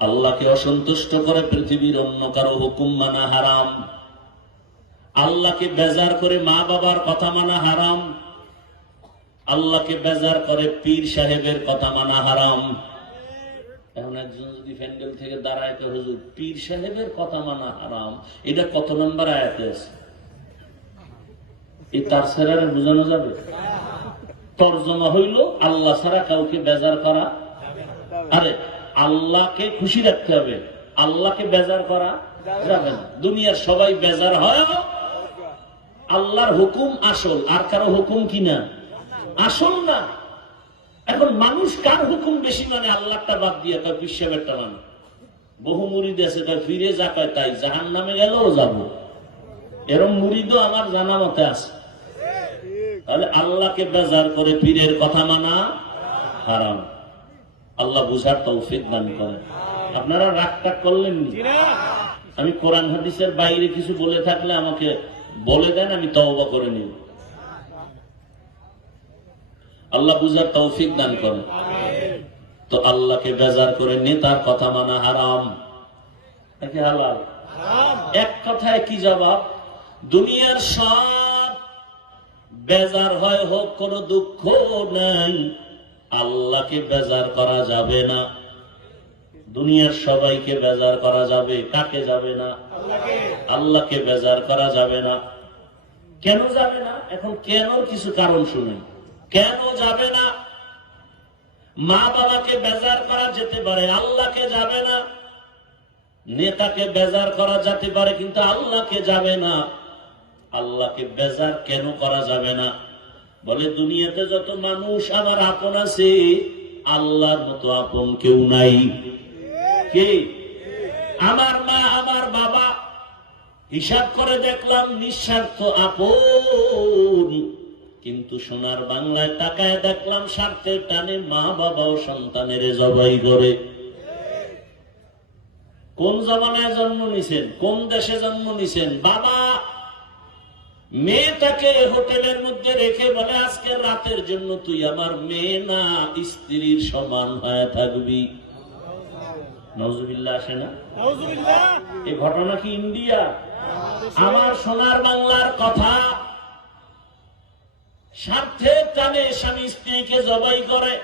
আল্লাহকে অসন্তুষ্ট করে পৃথিবীর অন্য কারো হুকুম মানা হারাম। আল্লাহকে বেজার করে মা বাবার কথা মানা হারাম। আল্লাহকে বেজার করে পীর সাহেবের কথা মানা হারাম। এখন একজন যদি প্যান্ডেল থেকে দাঁড়ায় তো হুজুর পীর সাহেবের কথা মানা হারাম, এটা কত নম্বর আয়াতে আছে? এই তার সেরারে বোঝানো যাবে? তর্জমা হইল আল্লাহ ছাড়া কাউকে বেজার করা। আরে আল্লাহকে খুশি রাখতে হবে, আল্লাহকে বেজার করা যাবে না। দুনিয়ার সবাই বেজার হয়, আল্লাহর হুকুম আসল, আর কারো হুকুম কিনা আসল না। এখন মানুষ কার হুকুম বেশি মানে? আল্লাহটা বাদ দিয়ে তার বিশ্বেরটা মানে। বহু মুরিদ আছে তাই ফিরে যা পায় তাই, জাহান নামে গেলেও যাবো, এরকম মুরিদও আমার জানা মতে আছে। তাহলে আল্লাহকে বেজার করে পীরের কথা মানা হারাম। আল্লাহ বুঝার তৌফিক দান করেন। আপনারা রাগটা করলেন না? আমি কোরআন হাদিসের বাইরে কিছু বলে থাকলে আমাকে বলে দেন, আমি তওবা করে নিব। আল্লাহ বুঝার তৌফিক দান করেন। তো আল্লাহকে বেজার করে নেতার কথা মানা হারাম নাকি হালাল? এক কথায় কি জবাব? দুনিয়ার সব বেজার হয় হোক, কোনো দুঃখ নাই, আল্লাহকে বেজার করা যাবে না। দুনিয়ার সবাইকে বেজার করা যাবে, কাকে যাবে না? আল্লাহকে বেজার করা যাবে না। কেন যাবে না? এখন কেন কিছু কারণ শুনেন। কেন যাবে না? মা বাবাকে বেজার করা যেতে পারে, আল্লাহকে যাবে না। নেতাকে বেজার করা যেতে পারে, কিন্তু আল্লাহকে যাবে না। আল্লাহকে বেজার কেন করা যাবে না? বলে দুনিয়াতে যত মানুষ আমার আপন আছে, আল্লাহর মতো আপন কেউ নাই। কে? আমার মা, আমার বাবা। হিসাব করে দেখলাম নিঃস্বার্থ আপন, কিন্তু সোনার বাংলায় তাকায় দেখলাম স্বার্থের টানে মা বাবা ও সন্তানের জবাই করে। কোন জমানায় জন্ম নিছেন? কোন দেশে জন্ম নিছেন? বাবা মেয়েটাকে হোটেলের মধ্যে রেখে বলে আজকের রাতের জন্য তুই আমার মেয়ে না, স্ত্রীর সমান হয়ে থাকবি। নাউজুবিল্লাহ আসে না? এই ঘটনা কি ইন্ডিয়া? আমার সোনার বাংলার কথা। স্বার্থের টানে স্বামী স্ত্রীকে জবাই করে,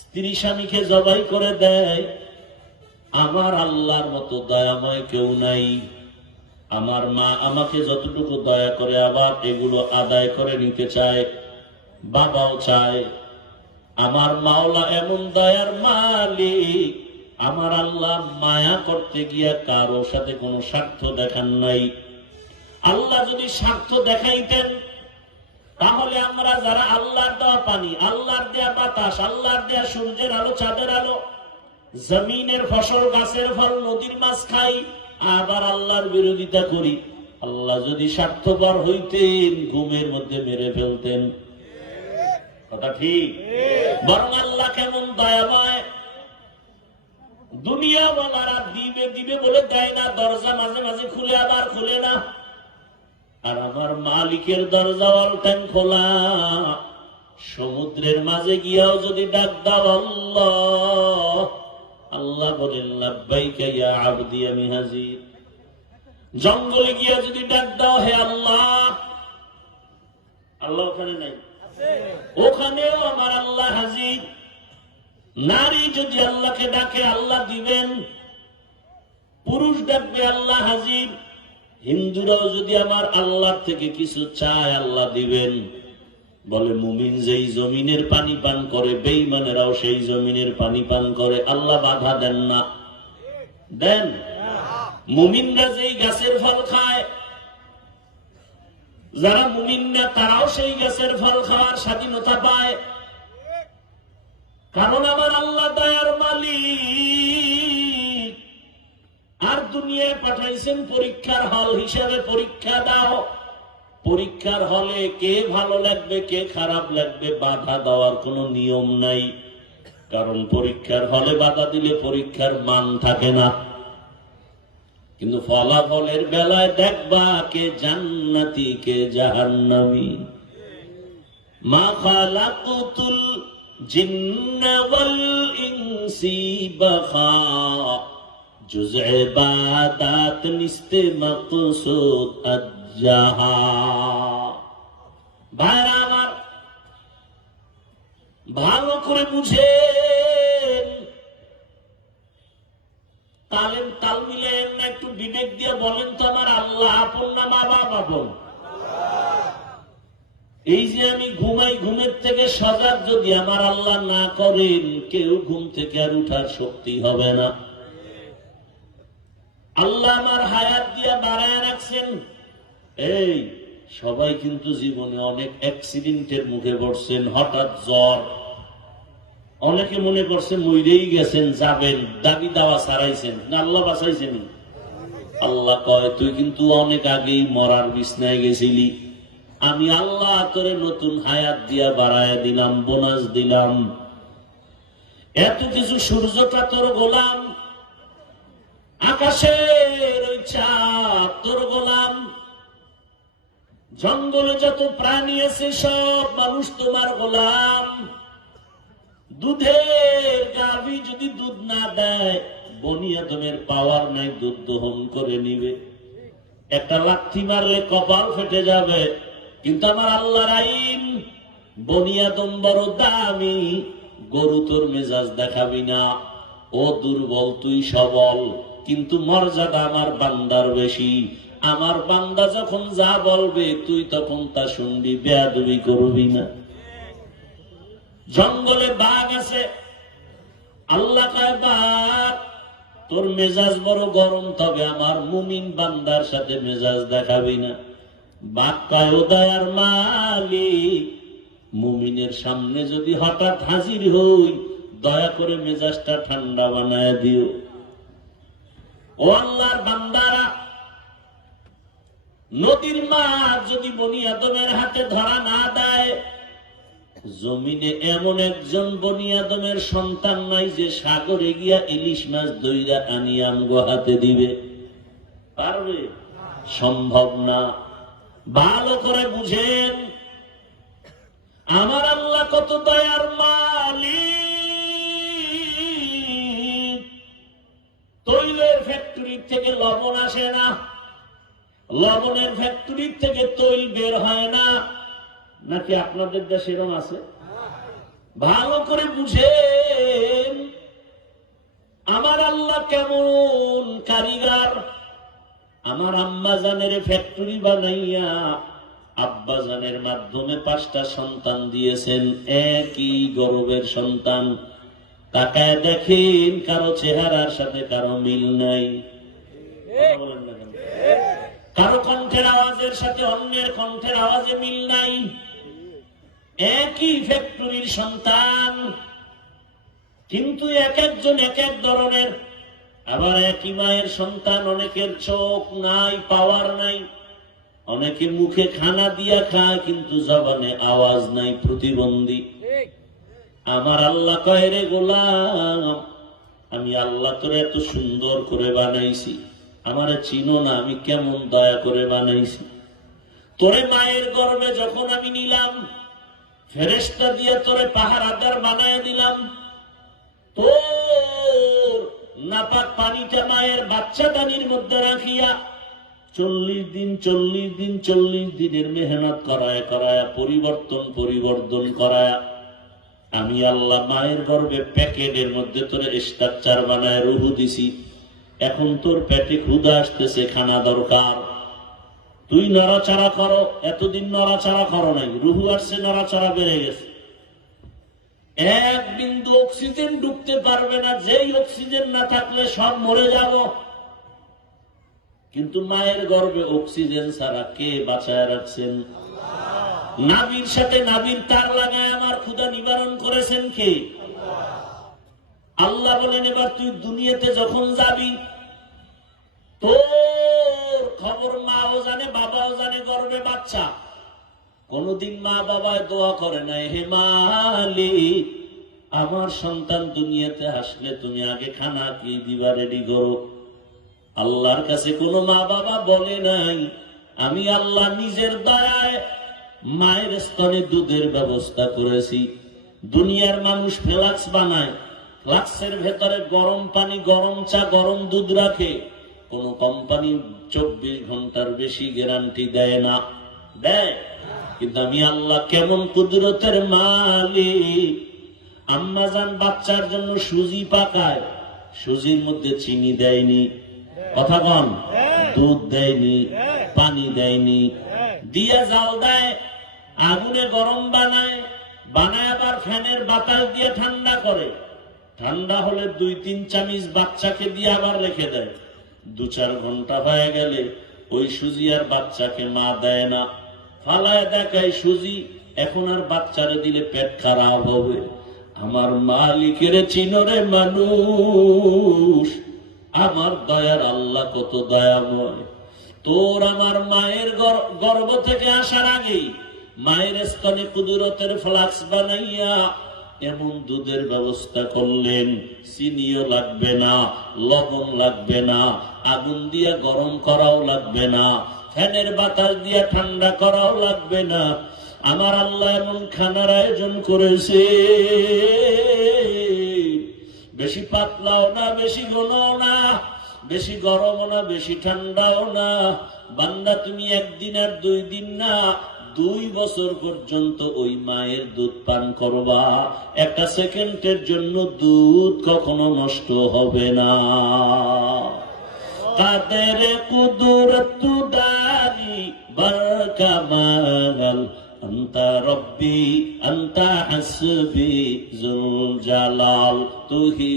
স্ত্রী স্বামীকে জবাই করে দেয়। আমার আল্লাহর মতো দয়াময় কেউ নাই। আমার মা আমাকে যতটুকু দয়া করে আবার এগুলো আদায় করে নিতে চায়, বাবাও চায়। আমার মাওলা এমন দয়ার মালিক, আমার আল্লাহ মায়া করতে গিয়া কারো সাথে কোনো স্বার্থ দেখান নাই। আল্লাহ যদি স্বার্থ দেখাইতেন, তাহলে আমরা যারা আল্লাহর দেওয়া পানি, আল্লাহর দেয়া বাতাস, আল্লাহর দেয়া সূর্যের আলো, চাঁদের আলো, জমিনের ফসল, গাছের ফল, নদীর মাছ খাই, আবার আল্লাহর বিরোধিতা করি। আল্লাহ যদি স্বার্থপর হইতেন, ঘুমের মধ্যে মেরে ফেলতেন। কথা ঠিক? বরং আল্লাহ কেমন দয়াময়। দুনিয়া বলারা দিবে দিবে বলে দেয় না, দরজা মাঝে মাঝে খুলে আবার খুলে না। আর আমার মালিকের দরজা অল টাইম খোলা। সমুদ্রের মাঝে গিয়াও যদি ডাক দাও আল্লাহ, আল্লাহ বলেন লাব্বাইকা ইয়া আবদি, আমি হাজির। জঙ্গলে গিয়া যদি ডাক দাও হে আল্লাহ, আল্লাহ ওখানে নাই, ওখানেও আমার আল্লাহ হাজির। নারী যদি আল্লাহকে ডাকে আল্লাহ দিবেন, পুরুষ ডাকবে আল্লাহ হাজির। হিন্দুরাও যদি আমার আল্লাহ থেকে কিছু চায় আল্লাহ দিবেন। বলে মুমিন যেই জমিনের পানি পান করে, বেঈমানেরাও সেই জমিনের পানি পান করে। আল্লাহ বাধা দেন না? দেন। মুমিনরা যেই গাছের ফল খায়, যারা মুমিন না তারাও সেই গাছের ফল খাওয়ার স্বাধীনতা পায়। কারণ আমার আল্লাহ দয়ার মালিক। আর দুনিয়ায় পাঠাইছেন পরীক্ষার হল হিসাবে। পরীক্ষা দাও। পরীক্ষার হলে কে ভালো লাগবে, কে খারাপ লাগবে, বাধা দেওয়ার কোনো নিয়ম নাই। কারণ পরীক্ষার হলে বাধা দিলে পরীক্ষার মান থাকে না। কিন্তু ফলাফলের বেলায় দেখবা কে জান্নাতি, কে জাহান্নামী। মা খালাকুতুল জিন্না ওয়াল ইনসি বাখা, জুজ ইবাদাত নিস্তে মাকসুদ আজ্জাহা। ভাইরা আমার, ভালো করে বুঝেন। তাল মিলেন না, একটু বিবেক দিয়ে বলেন তো আমার আল্লাহ আপন না মা বাবা আপন? এই যে আমি ঘুমাই, ঘুমের থেকে সজাগ যদি আমার আল্লাহ না করেন, কেউ ঘুম থেকে আর উঠার শক্তি হবে না। আল্লাহ আমার হায়াত দিয়া বাড়ায় রাখছেন। এই সবাই কিন্তু জীবনে অনেক অ্যাক্সিডেন্টের মুখে পড়ছেন, হঠাৎ জ্বর। অনেকে মনে করছে মইরেই গেছেন, যাবেন, দাবি দাওয়া ছাড়াইছেন না, আল্লাহ বাঁচাইছেন। আল্লাহ কয় তুই কিন্তু অনেক আগেই মরার বিছনায় গেছিলি। আমি আল্লাহ তোরে নতুন হায়াত দিয়া বাড়ায় দিলাম, বোনাস দিলাম। এত কিছু, সূর্যটা তোর গোলাম, আকাশের ওই চাঁদ তোর গোলাম, জঙ্গলে যত প্রাণী আছে সব মানুষ তোমার গোলাম। দুধের গাভী যদি দুধ না দেয়, বনি আদমের পাওয়ার নাই, দুধ দহন করে নিবে। একটা লাথি মারলে কপাল ফেটে যাবে, কিন্তু আমার আল্লাহর আইন, বনি আদম বড় দামি, গরু তোর মেজাজ দেখাবি না, ও দুর্বল তুই সবল, কিন্তু মর্যাদা আমার বান্দার বেশি। আমার বান্দা যখন যা বলবে তুই তখন তা শুনবি, বেয়াদবি করবি না। জঙ্গলে বাঘ আছে, আল্লাহ কয় বাঘ তোর মেজাজ বড় গরম, তবে আমার মুমিন বান্দার সাথে মেজাজ দেখাবি না। বাঘ কয় ও দয়ার মালিক, মুমিনের সামনে যদি হঠাৎ হাজির হই, দয়া করে মেজাজটা ঠান্ডা বানায় দিও। ও আল্লাহর বান্দারা, নদীর মাছ যদি বনি আদমের হাতে ধরা না দেয়, জমিনে এমন একজন বনি আদমের সন্তান নাই যে সাগরে গিয়া ইলিশ মাছ দইরা আনিয়া আমগো হাতে দিবে, পারবে? সম্ভব না। ভালো করে বুঝেন, আমার আল্লাহ কত দয়ার মালিক। তৈলের ফ্যাক্টরি থেকে লবণ আসে না, লবণের ফ্যাক্টরি থেকে তৈল বের হয় না, নাকি আপনাদের দেশে এরকম আছে? ভালো করে বুঝেন, আমার আল্লাহ কেমন কারিগর। আমার আম্মা জানের ফ্যাক্টরি বানাইয়া আব্বা জানের মাধ্যমে 5টা সন্তান দিয়েছেন, একই গর্বের সন্তান। তাকায় দেখেন, কারো চেহারার সাথে কারো মিল নাই। বলেন না কেন? কারো কণ্ঠের আওয়াজের সাথে অন্যের কণ্ঠের আওয়াজে মিল নাই। একই ফ্যাক্টরির সন্তান, কিন্তু এক একজন এক এক ধরনের। আবার একই মায়ের সন্তান, অনেকের চোখ নাই, পাওয়ার নাই, অনেকে মুখে খানা দিয়া খায় কিন্তু জবানে আওয়াজ নাই, প্রতিবন্ধী। আমার আল্লাহ কয় রে গোলাম, আমি আল্লাহ তোরে এত সুন্দর করে বানাইছি, আমারে চিনো না, আমি কেমন দয়া করে বানাইছি। তোরে মায়ের গর্ভে যখন আমি নিলাম, ফেরেশতা দিয়ে তোরে পাহারাদার বানায় দিলাম। তোর নাপাক পানিটা মায়ের বাচ্চাদানির মধ্যে রাখিয়া 40 দিনের মেহনত করায় পরিবর্তন করায় আমি আল্লাহ মায়ের গর্ভে প্যাকেটের মধ্যে তোরে স্ট্রাকচার বানায় রুহু দিছি। এখন তোর পেটে ক্ষুধা আসতেছে, খানা দরকার, তুই নড়াচড়া করো। এতদিন নড়াচড়া করো নাই, রুহু আসছে, নড়াচড়া বেড়ে গেছে। এক বিন্দু অক্সিজেন ঢুকতে পারবে না, যেই অক্সিজেন না থাকলে সব মরে যাব। কিন্তু মায়ের গর্ভে অক্সিজেন ছাড়া কে বাঁচায় রাখছেন? নাভির সাথে নাভির তার লাগায় আমার ক্ষুধা নিবারণ করেছেন কে? আল্লাহ বলেন, এবার তুই দুনিয়াতে যখন যাবি, তোর খবর মাও জানে, বাবাও জানে, গর্ভে বাচ্চা। কোনদিন মা বাবায় দোয়া করে নাই, হে মালিক, আমার সন্তান দুনিয়াতে আসলে তুমি আগে খানা কি দিবা রেডি করো। আল্লাহর কাছে কোন মা বাবা বলে নাই, আমি আল্লাহ নিজের দয়ায় মায়ের স্তনে দুধের ব্যবস্থা করেছি। দুনিয়ার মানুষ ফ্লাক্স বানায়, ফ্লাক্সের ভেতরে গরম পানি, গরম চা, গরম দুধ রাখে। কোন কোম্পানি 24 ঘন্টার বেশি গ্যারান্টি দেয় না, দেয়? কিন্তু আমি আল্লাহ কেমন কুদরতের মালিক। আম্মাজান বাচ্চার জন্য সুজি পাকায়, সুজির মধ্যে চিনি দেয়নি, কথা কন, দুধ দেয়নি, পানি দেয়নি, দিয়া জাল দেয়, আগুনে গরম বানায়, আবার ফ্যানের বাতাস দিয়ে ঠান্ডা করে। ঠান্ডা হলে 2-3 চামচ বাচ্চাকে দিয়ে আবার রেখে দেয়। 2-4 ঘন্টা হয়ে গেলে ওই সুজি আর বাচ্চাকে মা দেয় না, ফালায় দেখায় সুজি। এখন আর বাচ্চারে দিলে পেট খারাপ হবে। আমার মালিকের চিনরে মানুষ, আমার দয়ার আল্লাহ কত দয়াময়। তোর আমার মায়ের গর্ভ থেকে আসার আগেই মায়ের স্তনে কুদরতের ফ্লাক্স বানাইয়া এমন দুধের ব্যবস্থা করলেন, চিনিও লাগবে না, লবণ লাগবে না, আগুন দিয়ে গরম করাও লাগবে না, ফ্যানের বাতাস দিয়ে ঠান্ডা করাও লাগবে না। আমার আল্লাহ এমন খানার আয়োজন করেছে, বেশি পাতলাও না, বেশি ঘনও না, বেশি গরমও না, বেশি ঠান্ডাও না। বান্দা তুমি একদিন আর 2 দিন না, 2 বছর পর্যন্ত ওই মায়ের দুধ পান করবা। একটা সেকেন্ডের জন্য দুধ কখনো নষ্ট হবে না। কাদের কুদরত দারি বরকামাল, আন্তা রব্বি আন্তা হাসবি জুল জালাল, তুহি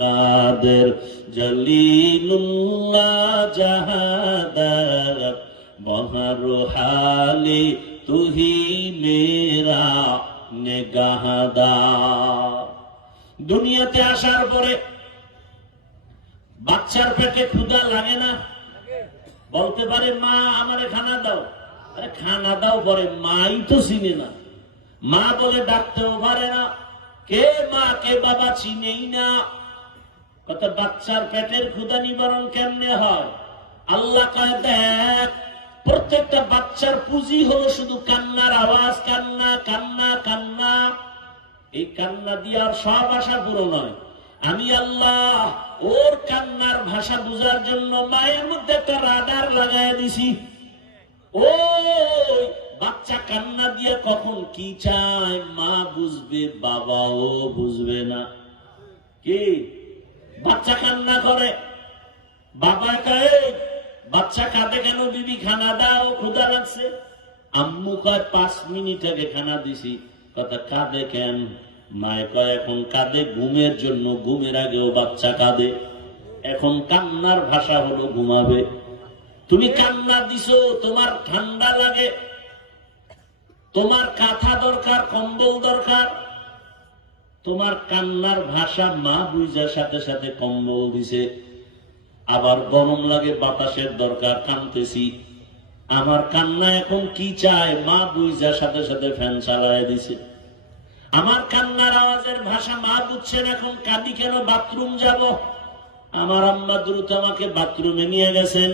কাদের জলিলুল্লাহ জাহাদার বহর হালি, তুহি মেরা নেগাহদার। দুনিয়াতে আসার পরে বাচ্চার পেটে ক্ষুধা লাগে না? বলতে পারে মা আমারে খানা দাও, আরে খানা দাও পরে, মাই তো চিনে না। মা বলে ডাকতেও পারে না, কে মা কে বাবা চিনেই না। কত বাচ্চার পেটের ক্ষুধা নিবারণ কেমনে হয়? আল্লাহ কয় দেখ, প্রত্যেকটা বাচ্চার পুঁজি হলো শুধু কান্নার আওয়াজ, কান্না কান্না কান্না। এই কান্না দিয়ে আর সব আশা পূরণ হয়। আমি আল্লাহ ওর কান্নার ভাষা বুঝার জন্য মায়ের মধ্যে একটা রাডার লাগাই দিছি। ওই বাচ্চা কান্না দিয়ে কখন কি চায় মা বুঝবে, বাবাও বুঝবে না। কি বাচ্চা কান্না করে, বাবা কয় বাচ্চা কাঁদে কেন, বিবি খানা দাও, ক্ষুধা লাগছে। আম্মু কয় 5 মিনিট আগে খানা দিছি। কথা কাঁদে কেন? মায় কয় এখন কাঁদে ঘুমের জন্য, ঘুমের আগেও বাচ্চা কাঁদে। এখন কান্নার ভাষা হলো ঘুমাবে। তুমি কান্না দিছো, তোমার ঠান্ডা লাগে, তোমার কাঁথা দরকার, কম্বল দরকার, তোমার কান্নার ভাষা মা বুঝার সাথে সাথে কম্বল দিছে। আবার গরম লাগে, বাতাসের দরকার, কাঁদতেছি। আমার কান্না এখন কি চায় মা বুঝার সাথে সাথে ফ্যান চালায় দিছে। আমার কান্নার আওয়াজের ভাষা মা বুঝছেন, এখন কাঁদি কেন, বাথরুম যাব। আমার আম্মা দ্রুত আমাকে বাথরুমে নিয়ে গেছেন।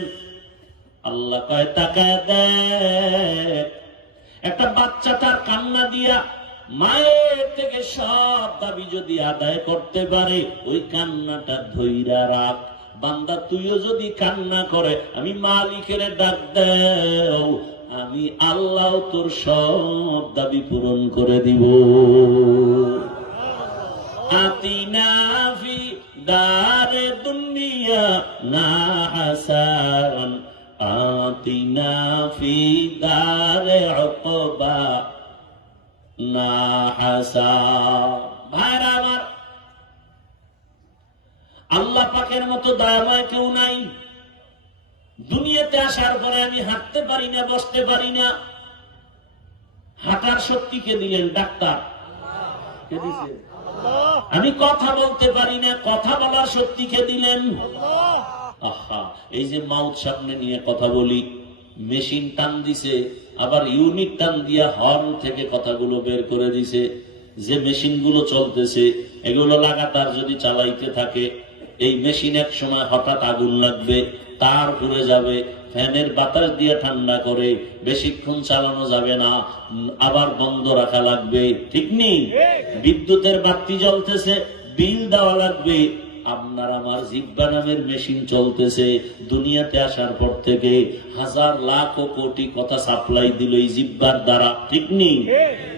আল্লাহ কয় তাকায় দেখ, একটা বাচ্চা তার কান্না দিয়া মায়ের থেকে সব দাবি যদি আদায় করতে পারে, ওই কান্নাটা ধইরা রাখ। বান্দা তুইও যদি কান্না করে, আমি মালিকের ডাক দেও, আমি আল্লাহ তোর সব দাবি পূরণ করে দিব। আতিনা ফি দারে দুনিয়া না হাসান, আতিনা ফি দারে উকবা না হাসান। ভাইরা আমার, আল্লাহ পাকের মতো দয়াময় কেউ নাই। দুনিয়াতে আসার পরে আমি হাঁটতে পারি না, বসতে পারি না। হাঁটার শক্তি কে দিলেন? ডাক্তার কে দিছে? আমি কথা বলতে পারি না, কথা বলার শক্তি কে দিলেন? আহা, এই যে মাউথ সামনে নিয়ে কথা বলি, মেশিন টান দিছে, আবার ইউনিট টান দিয়া হর্ন থেকে কথাগুলো বের করে দিছে। যে মেশিন গুলো চলতেছে, এগুলো লাগাতার যদি চালাইতে থাকে, এই মেশিন এক সময় হঠাৎ আগুন লাগবে, তার ঘুরে যাবে, ফ্যানের বাতাস দিয়ে ঠান্ডা করে, বেশিক্ষণ চালানো যাবে না, আবার বন্ধ রাখা লাগবে। ঠিক নেই? বিদ্যুতের বাতি জ্বলতেছে, বিল দেওয়া লাগবে। আপনার আমার জিহ্বা নামের মেশিন চলতেছে। দুনিয়াতে আসার পর থেকে হাজার লাখ ও কোটি কথা সাপ্লাই দিল এই জিহ্বার দ্বারা। ঠিক নেই?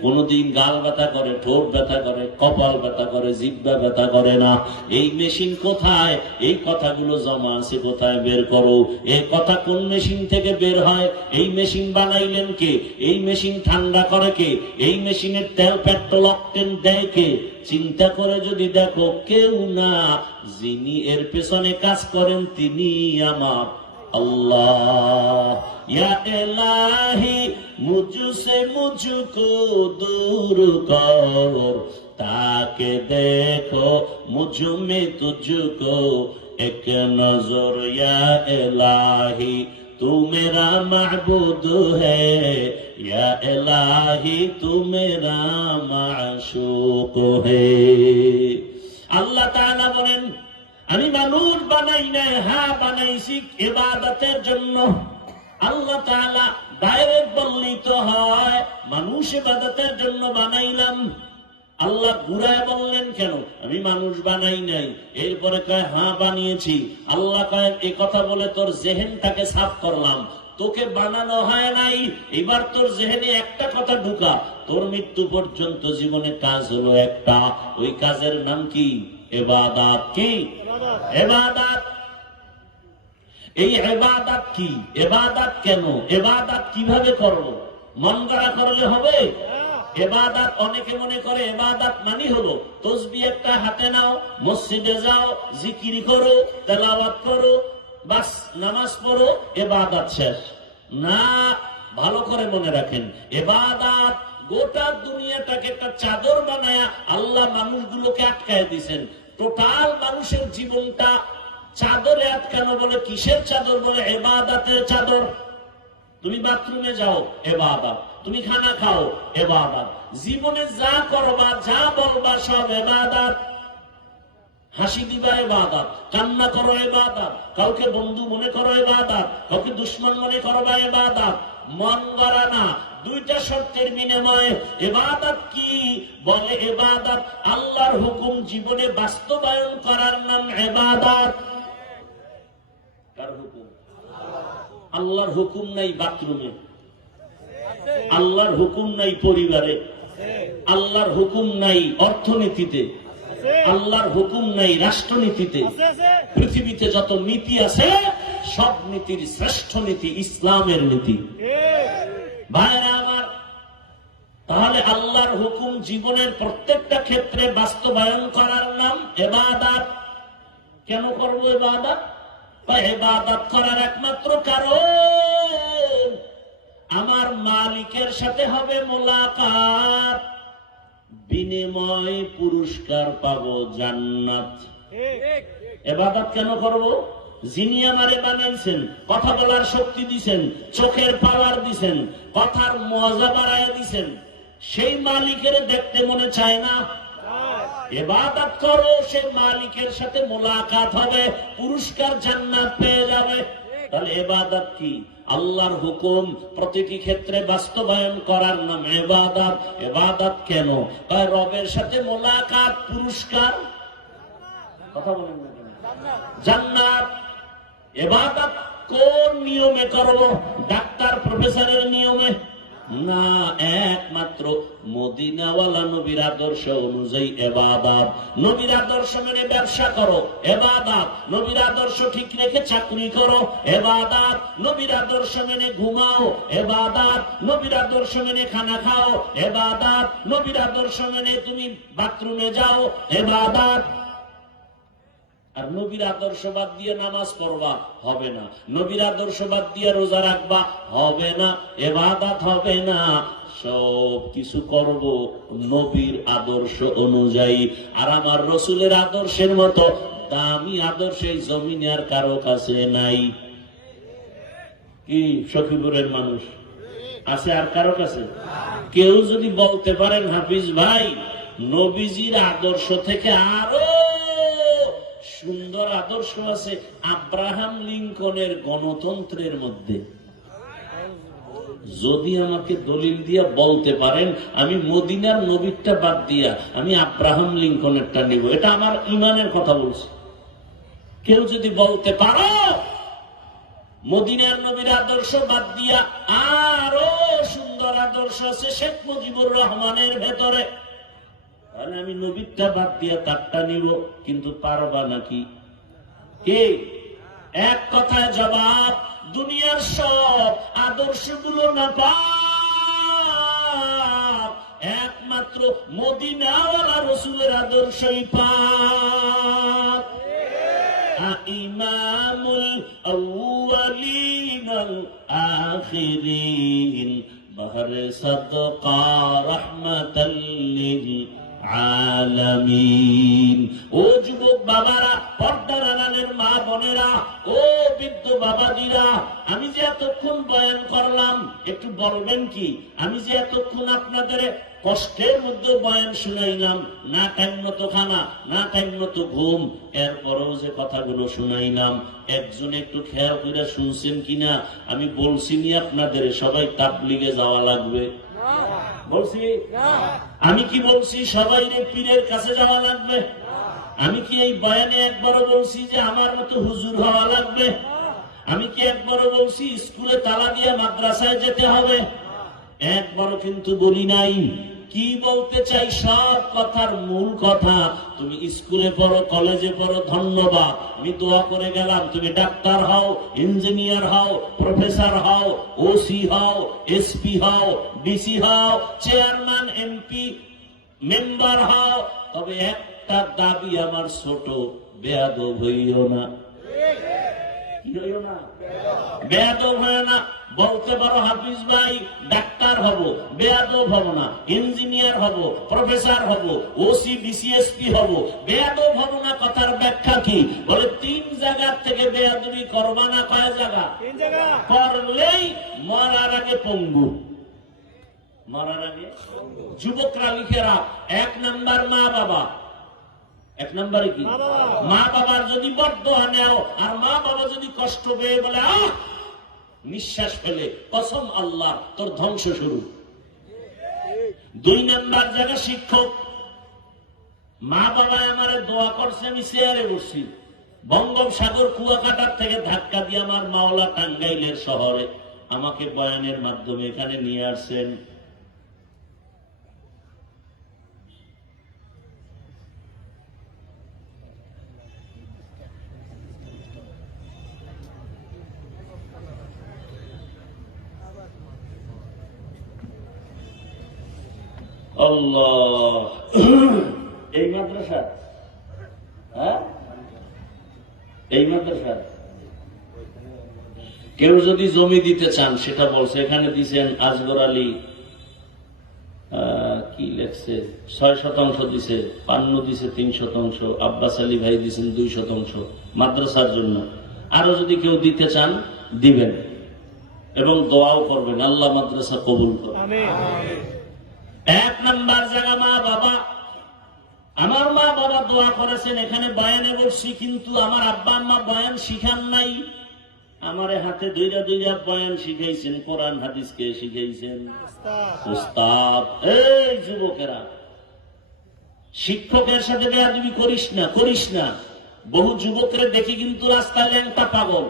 কোনদিন গাল ব্যথা করে, ঠোঁট ব্যথা করে, কপাল ব্যথা করে, জিহ্বা ব্যথা করে না। এই মেশিন কোথায়? এই কথাগুলো জমা আছে কোথায়? বের করো। এই কথা কোন মেশিন থেকে বের হয়? এই মেশিন বানাইলেন কে? এই মেশিন ঠান্ডা করে কে? এই মেশিনের তেল পেট্রোল অকটেন দেয় কে? চিন্তা করে যদি দেখো, কেউ না, যিনি এর পেছনে কাজ করেন তিনি আমার আল্লাহ। ইয়া ইলাহি মুঝসে মুঝকো দূর কর, তাকে দেখো মুঝমে তুঝকো এক নজর। ইয়া ইলাহি तू मेरा महबूद है, या इलाही तू मेरा माशूक है। আল্লাহ তাআলা বলেন, আমি মানুষ বানাই নাই, হ্যাঁ বানাইছি ইবাদতের জন্য। আল্লাহ তাআলা ডাইরেক্ট বললেই তো হয়, মানুষ ইবাদতের জন্য বানাইলাম। আল্লাহ ঘুরায় বললেন কেন, আমি মানুষ বানাই নাই। এরপরে কয় হ্যাঁ বানিয়েছি। আল্লাহ কয় এই কথা বলে তোর জেহেনটাকে সাফ করলাম, তোকে বানানো হয় নাই। এবার তোর জেহেনে একটা কথা ঢুকা, তোর মৃত্যু পর্যন্ত জীবনে কাজ হলো একটা, ওই কাজের নাম কি? ইবাদত। কি ইবাদত? এই ইবাদত কি? ইবাদত কেন? ইবাদত কিভাবে করব? মন গড়া করলে হবে? ইবাদত অনেকে মনে করে ইবাদত মানে হলো তাসবিহ একটা হাতে নাও, মসজিদে যাও, জিকির করো, তেলাওয়াত করো, বাস নামাজ পড়ো, ইবাদত শেষ। না, ভালো করে মনে রাখেন, ইবাদত গোটা দুনিয়াটাকে একটা চাদর বানায়া আল্লাহ মানুষগুলোকে আটকায় দিয়েছেন। টোটাল মানুষের জীবনটা চাদরে আটকানো। বলে কিসের চাদর? বলে ইবাদতের চাদর। তুমি বাথরুমে যাও, ইবাদত। তুমি খানা খাও, ইবাদত। জীবনে যা করবা, যা বলবা, সব ইবাদত। হাসি দিবা, ইবাদত। কান্না করো, ইবাদত। কাউকে বন্ধু মনে করো, ইবাদত। কাউকে দুশ্মন মনে করবা, ইবাদত। মন গড়া না, দুইটা শর্তের বিনিময়ে। ইবাদত কি? বলে ইবাদত আল্লাহর হুকুম জীবনে বাস্তবায়ন করার নাম ইবাদত। কার হুকুম? আল্লাহর হুকুম নাই বাথরুমে, আল্লাহর হুকুম নাই পরিবারে, আল্লাহর হুকুম নাই অর্থনীতিতে, আল্লাহর হুকুম নাই রাষ্ট্রনীতিতে। পৃথিবীতে যত নীতি আছে সব নীতির শ্রেষ্ঠ নীতি ইসলামের নীতি। ভাইরা আমার, তাহলে আল্লাহর হুকুম জীবনের প্রত্যেকটা ক্ষেত্রে বাস্তবায়ন করার নাম ইবাদত। কেন করবো ইবাদত? ইবাদত করার একমাত্র কারণ আমার মালিকের সাথে হবে মোলাকাত, বিনিময় পুরস্কার পাবো জান্নাত। ইবাদত কেন করব? যিনি আমারে বানাইছেন, কথা বলার শক্তি দিছেন, চোখের পাওয়ার দিছেন, কথার মজা বাড়ায় দিছেন, সেই মালিকের দেখতে মনে চায় না? ইবাদত করো, সেই মালিকের সাথে মোলাকাত হবে, পুরস্কার জান্নাত পেয়ে যাবে। তাহলে ইবাদত কি? আল্লাহর হুকুম প্রতিটি ক্ষেত্রে বাস্তবায়ন করার নাম ইবাদত। ইবাদত কেন? তাই রবের সাথে মোলাকাত, পুরস্কার। কথা বলেন না কেন? জান্নাত। ইবাদত কোন নিয়মে করব? ডাক্তার প্রফেসরের নিয়মে না, একমাত্র মদিনাওয়ালা নবীর আদর্শ অনুযায়ী ইবাদত। নবীর আদর্শ মেনে ব্যবসা করো, ইবাদত। নবীর আদর্শ ঠিক রেখে চাকরি করো, ইবাদত। নবীর আদর্শ মেনে ঘুমাও, ইবাদত। নবীর আদর্শ মেনে খানা খাও, ইবাদত। নবীর আদর্শ মেনে তুমি বাথরুমে যাও, ইবাদত। আর নবীর আদর্শ বাদ দিয়ে নামাজ পড়বা, হবে না। নবীর আদর্শ বাদ দিয়ে রোজা রাখবা, হবে না, ইবাদত হবে না। সব কিছু করব নবীর আদর্শ অনুযায়ী। আর আমার রসুলের আদর্শের মতো দামি আদর্শ এই জমিনে আর কারো কাছে নাই। কি সখীপুরের মানুষ আছে আর কারো কাছে? কেউ যদি বলতে পারেন হাফিজ ভাই নবীজির আদর্শ থেকে আরো সুন্দর আদর্শ আছে আব্রাহাম লিঙ্কনের গণতন্ত্রের মধ্যে, যদি আমাকে দলিল দিয়া বলতে পারেন, আমি মদিনার নবীরটা বাদ দিয়া আমি আব্রাহাম লিঙ্কনেরটা নিব, এটা আমার ইমানের কথা বলছি। কেউ যদি বলতে পারো মদিনার নবীর আদর্শ বাদ দিয়া আরো সুন্দর আদর্শ আছে শেখ মুজিবুর রহমানের ভেতরে, তাহলে আমি নবীরটা বাদ দিয়া তারটা নিব। কিন্তু পারবা নাকি? কে? এক কথায় জবাব, দুনিয়ার সব আদর্শগুলো না পাক, একমাত্র মদিনাওয়ালা রসুলের আদর্শই পাক। ইমামুল আউয়ালিন আল আখিরিন বাহরে সাদকা রাহমাতাল লিল আলামিন। ও যুবক বাবারা, পর্দার আড়ালের মা বোনেরা, ও বৃদ্ধ বাবাজিরা, আমি যে এতক্ষণ বয়ান করলাম, একটু বলবেন কি, আমি যে এতক্ষণ আপনাদের কষ্টের মধ্যে বয়ান শুনাইলাম, না টাইম মতো খানা, না টাইম মতো ঘুম, এরপরেও যে কথাগুলো শুনাইলাম, একজন একটু খেয়াল করে শুনছেন কিনা? আমি বলছি নি আপনাদের সবাই তাবলিগে যাওয়া লাগবে? বলছি? আমি কি বলছি সবাই পীরের কাছে যাওয়া লাগবে? আমি কি এই বয়ানে একবারও বলছি যে আমার মতো হুজুর হওয়া লাগবে? আমি কি একবারও বলছি স্কুলে তালা দিয়ে মাদ্রাসায় যেতে হবে? একবারও কিন্তু বলি নাই। কি বলতে চাই, সব কথার মূল কথা, তুমি স্কুলে পড়ো, কলেজে পড়ো, ধন্যবাদ, আমি দোয়া করে গেলাম, তুমি ডাক্তার হও, ইঞ্জিনিয়ার হও, প্রফেসর হও, ওসি হও, এসপি হও, ডিসি হও, চেয়ারম্যান, এমপি, মেম্বার হও, তবে একটা দাবি আমার ছোট, বেয়াদব হইও না। কি হইও না? বেয়াদব হয় না। বলতে পারো হাফিজ ভাই ডাক্তার হব, বেয়াদব হব না, ইঞ্জিনিয়ার হব, প্রফেসর হব, ওসি ডিসিএসপি হব, বেয়াদব হব না। কথার ব্যাখ্যা কি? বলে 3 জায়গা থেকে বেয়াদবি করবা না। কয় জায়গা? 3 জায়গা। করলেই মরার আগে পঙ্গু, মরার আগে। যুবকরা লিখেরা, 1 নাম্বার মা বাবা। 1 নম্বরে কি? মা বাবার যদি বদদোয়া নেও, আর মা বাবা যদি কষ্ট পেয়ে বলে আহ, নিঃশ্বাস ফেলে, কসম আল্লাহ তোর ধ্বংস শুরু। 2 নাম্বার জায়গা শিক্ষক। মা বাবা আমারে দোয়া করছে, আমি চেয়ারে বসছি, বঙ্গোপসাগর কুয়াকাটার থেকে ধাক্কা দিয়ে আমার মাওলা টাঙ্গাইলের শহরে আমাকে বয়ানের মাধ্যমে এখানে নিয়ে আসছেন। আল্লাহ, এই মাদ্রাসা, হ্যাঁ এই মাদ্রাসা। কেউ যদি জমি দিতে চান সেটা বলছে, এখানে দিচ্ছেন আজগর আলী, কি লেখছে 6% দিছে, পান্নু দিছে 3%, আব্বাস আলী ভাই দিচ্ছেন 2% মাদ্রাসার জন্য। আরো যদি কেউ দিতে চান দিবেন, এবং দোয়াও করবেন, আল্লাহ মাদ্রাসা কবুল করবেন। 1 নাম্বার জায়গা মা বাবা। আমার মা বাবা দোয়া করেছেন, এখানে বয়ানে বসছি, কিন্তু আমার আব্বা আম্মা বয়ান শিখান নাই। আমারে হাতে দুইরা বয়ান শিখাইছেন, কোরআন হাদিসকে শিখাইছেন উস্তাদ। এই যুবকেরা, শিক্ষকের সাথে বেয়াদবি করিস না, করিস না। বহু যুবকরা দেখি কিন্তু রাস্তায় ল্যাংটা পাগল,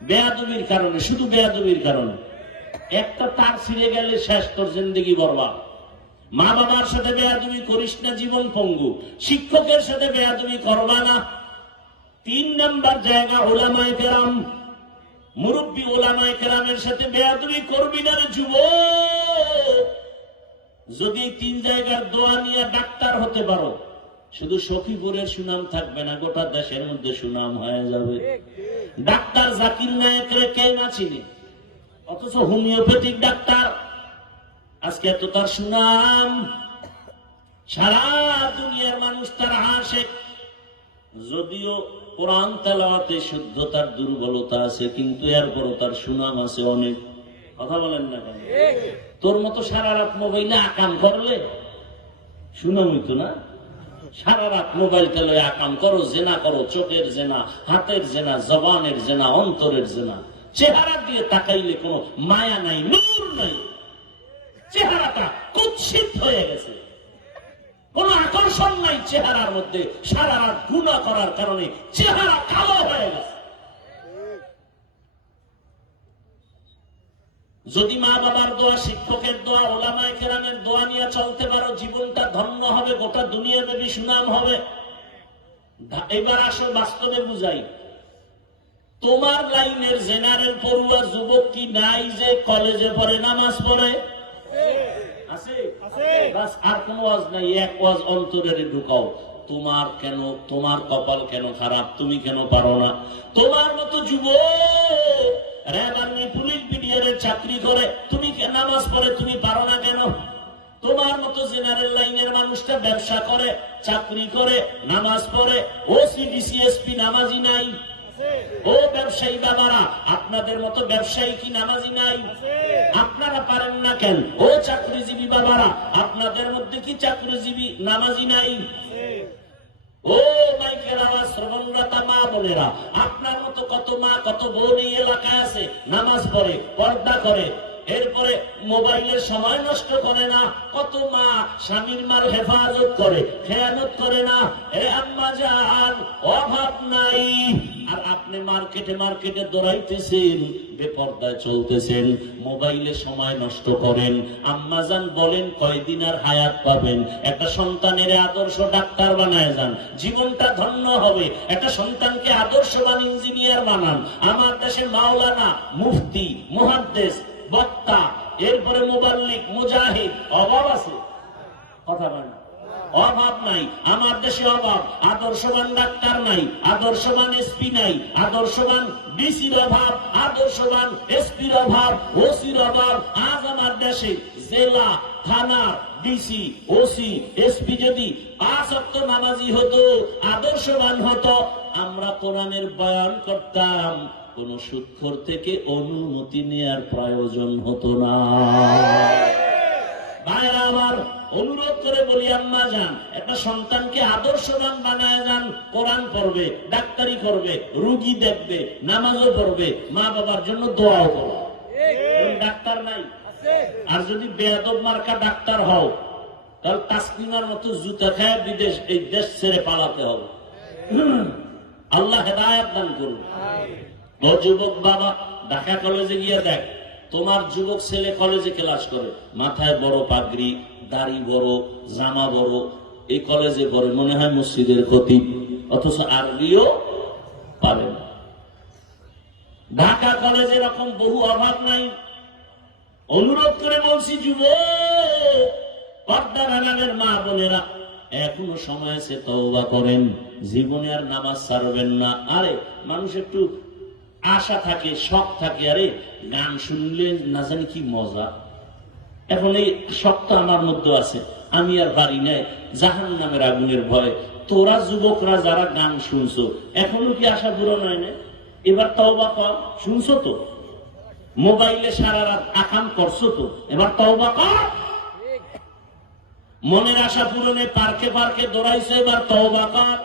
বেয়াদবির কারণে, শুধু বেয়াদবির কারণে। একটা তার ছিঁড়ে গেলে শেষ, তোর জিন্দেগি বরবাদ। মা বাবার সাথে বেয়াদবি করিস না, জীবন পঙ্গু। শিক্ষকের সাথে বেয়াদবি করবা না। 3 নাম্বার জায়গা ওলামায়ে কেরাম, মুরব্বী ওলামায়ে কেরামের সাথে বেয়াদবি করবি না রে যুবক। যদি 3 জায়গার দোয়া নিয়ে ডাক্তার হতে পারো, শুধু সখীপুরের সুনাম থাকবে না, গোটা দেশের মধ্যে সুনাম হয়ে যাবে। ডাক্তার জাকির নায়েকরে কে না চিনে, অথচ হোমিওপ্যাথিক ডাক্তার, আজকে এত তার সুনাম, সারা দুনিয়ার মানুষ তার আশেক। যদিও কোরআন তেলাওয়াতে শুদ্ধতার দুর্বলতা আছে, কিন্তু এরপরও তার সুনাম আছে অনেক। কথা বলেন না কেন? তোর মতো সারা রাত মোবাইলে আকাম করলে সুনাম হইতো না? সারা রাত মোবাইল তেলে আকাম করো, জেনা করো, চোখের জেনা, হাতের জেনা, জবানের জেনা, অন্তরের জেনা। চেহারা দিয়ে তাকাইলে কোনো মায়া নাই, নূর নাই, চেহারাটা কুৎসিত হয়ে গেছে, কোন আকর্ষণ নাই চেহারার মধ্যে। সারা রাত গুনাহ করার কারণে চেহারা কালো হয়ে গেছে। যদি মা বাবার দোয়া, শিক্ষকের দোয়া, ওলামায়ে কেরামের দোয়া নিয়ে চলতে পারো, জীবনটা ধন্য হবে, গোটা দুনিয়াব্যাপী সুনাম হবে। এবার আসো বাস্তবে বুঝাই। তোমার লাইনের জেনারেল পড়ুয়া যুবক কি নাই যে কলেজে পড়ে, নামাজ পড়ে? আছে? বাস, আর কোন ওয়াজ নাই। এক ওয়াজ অন্তরে ঢুকাও, তোমার কেন, তোমার কপাল কেন খারাপ, তুমি কেন পারো না? তোমার মতো যুবক র্যাব আর্মি পুলিশ বিডিআর চাকরি করে, তুমি নামাজ পড়ে, তুমি পারো না কেন? তোমার মতো জেনারেল লাইনের মানুষটা ব্যবসা করে, চাকরি করে, নামাজ পড়ে, ওসিডিসিএসপি নামাজি নাই? ও ব্যবসায়ী বাবারা, আপনাদের মতো ব্যবসায়ী কি নামাজি নাই? আপনারা পারেন না কেন? ও চাকরিজীবী বাবারা, আপনাদের মধ্যে কি চাকরিজীবী নামাজি নাই? ও মাইকের আওয়াজ শ্রবণরতা মা বোনেরা, আপনার মতো কত মা কত বোন এই এলাকায় আছে, নামাজ পড়ে, পর্দা করে, এরপরে মোবাইলের সময় নষ্ট করে না। কত মা স্বামীর মাল হেফাজত করে, খেয়ানত করে না। এ আম্মা জান, অভাব নাই। আর আপনি মার্কেটে দৌড়াইতেছেন, বেপর্দায় চলতেছেন, মোবাইলে সময় নষ্ট করেন। আম্মা জান বলেন, কয়দিন আর হায়াত পাবেন? একটা সন্তানের আদর্শ ডাক্তার বানায় যান, জীবনটা ধন্য হবে। একটা সন্তানকে আদর্শবান ইঞ্জিনিয়ার বানান। আমার দেশে মাওলানা, মুফতি, মুহাদ্দিস, বক্তা, এরপরে মুবাল্লিগ, মুজাহিদ, অভাব আছে? কথা বলেন, অভাব নাই। আমার দেশে অভাব। আদর্শবান ডাক্তার নাই, আদর্শবান এসপি নাই, আদর্শবান ডিসির অভাব, আদর্শবান এসপির অভাব, ওসির অভাব। আজ আমার দেশে জেলা, থানা, ডিসি, ওসি, এসপি যদি 5 ওয়াক্ত নামাজি হতো, আদর্শবান হতো, আমরা কোরআনের বয়ান করতাম, কোন সুদখোর থেকে অনুমতি নেয়ার প্রয়োজন হতো না। ভাইরা আমার, অনুরোধ করে বলি, আম্মা যান, একটা সন্তানকে আদর্শবান বানায় যান। কোরআন পড়বে, ডাক্তারি করবে, রুগী দেখবে, নামাজও পড়বে, মা বাবার জন্য দোয়াও করবে। ডাক্তার নাই? আর যদি বেয়াদব মার্কা ডাক্তার হও, তাহলে তাসলিমার মতো জুতা খায় বিদেশ, এই দেশ ছেড়ে পালাতে হবে। আল্লাহ হেদায়েত দান করুন। ও যুবক বাবা, ঢাকা কলেজে গিয়ে দেখ, তোমার যুবক ছেলে কলেজে ক্লাস করে, মাথায় বড় পাগড়ি, দাড়ি বড়, জামা বড়, এই কলেজে পড়ে, মনে হয় মসজিদের খতিব, অথচ আরবিও পারে না। ঢাকা কলেজে এরকম বহু অভাব নাই? অনুরোধ করে বলছি, যুবক, পর্দার আড়ালের মা বোনেরা, এখনো সময় আছে, তওবা করেন, জীবনে আর নামাজ ছাড়বেন না। আরে মানুষ একটু আশা থাকে, শখ থাকে, আরে গান শুনলে না জানি কি মজা। এখন এই শখটা আমার মধ্যে আছে, আমি আর পারি নাই, জাহান্নামের আগুনের ভয়। তোরা যুবকরা যারা গান শুনছো, এখনো কি আশা পূরণ হয় না? এবার তওবা কর। শুনছো তো, মোবাইলে সারা রাত আকাম করছো তো, এবার তওবা কর। মনের আশা পূরণে পার্কে পার্কে দৌড়াইছো, এবার তওবা কর।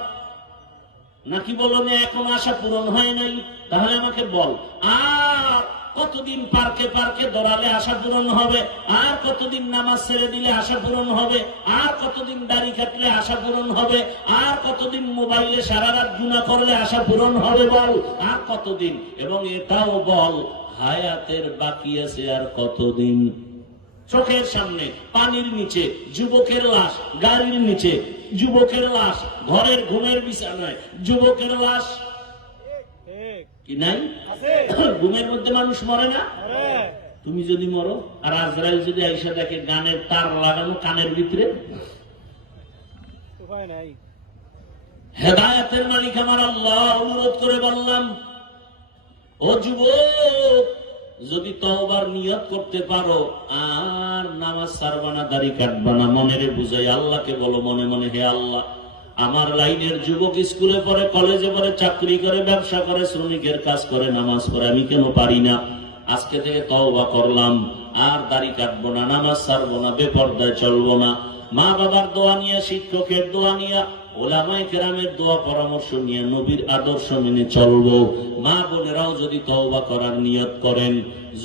নাকি বলো না এখন আশা পূরণ হয় নাই? তাহলে আমাকে বল, আর কতদিন পার্কে পার্কে দৌড়ালে আশা পূরণ হবে? আর কতদিন নামাজ ছেড়ে দিলে আশা পূরণ হবে? আর কতদিন দাড়ি কাটলে আশা পূরণ হবে? আর কতদিন মোবাইলে সারা রাত গুনাহ করলে আশা পূরণ হবে? বল, আর কতদিন? এবং এটাও বল, হায়াতের বাকি আছে আর কতদিন? চোখের সামনে, পানির নিচে যুবকের লাশ, গাড়ির নিচে যুবকের লাশ, ঘরের ঘুমের বিছানায় যুবকের লাশ, কি নাই? ঘুমের মধ্যে মানুষ মরে না? তুমি যদি মরো, আর আজরাইল যদি আইসা দেখে গানের তার লাগানো কানের ভিতরে, হেদায়েতের মালিক আমার আল্লাহ, অনুরোধ করে বললাম, ও যুবক, যদি তওবার নিয়ত করতে পারো, আর নামাজ ছাড়বা না, দাড়ি কাটবা না, মনের বুঝাই আল্লাহকে বলো মনে মনে, হে আল্লাহ, আমার লাইনের যুবক স্কুলে পড়ে, কলেজে পড়ে, চাকরি করে, ব্যবসা করে, শ্রমিকের কাজ করে, নামাজ পড়ে, আমি কেন পারি না? আজকে থেকে তওবা করলাম, আর দাড়ি কাটবো না, নামাজ ছাড়বো না, বেপর্দায় চলবো না। মা বাবার দোয়া নিয়ে, শিক্ষকের দোয়া নিয়ে, ওলামায়ে কেরামের দোয়া পরামর্শ নিয়ে, নবীর আদর্শ মেনে চলবো। মা বোনেরাও যদি তওবা করার নিয়ত করেন,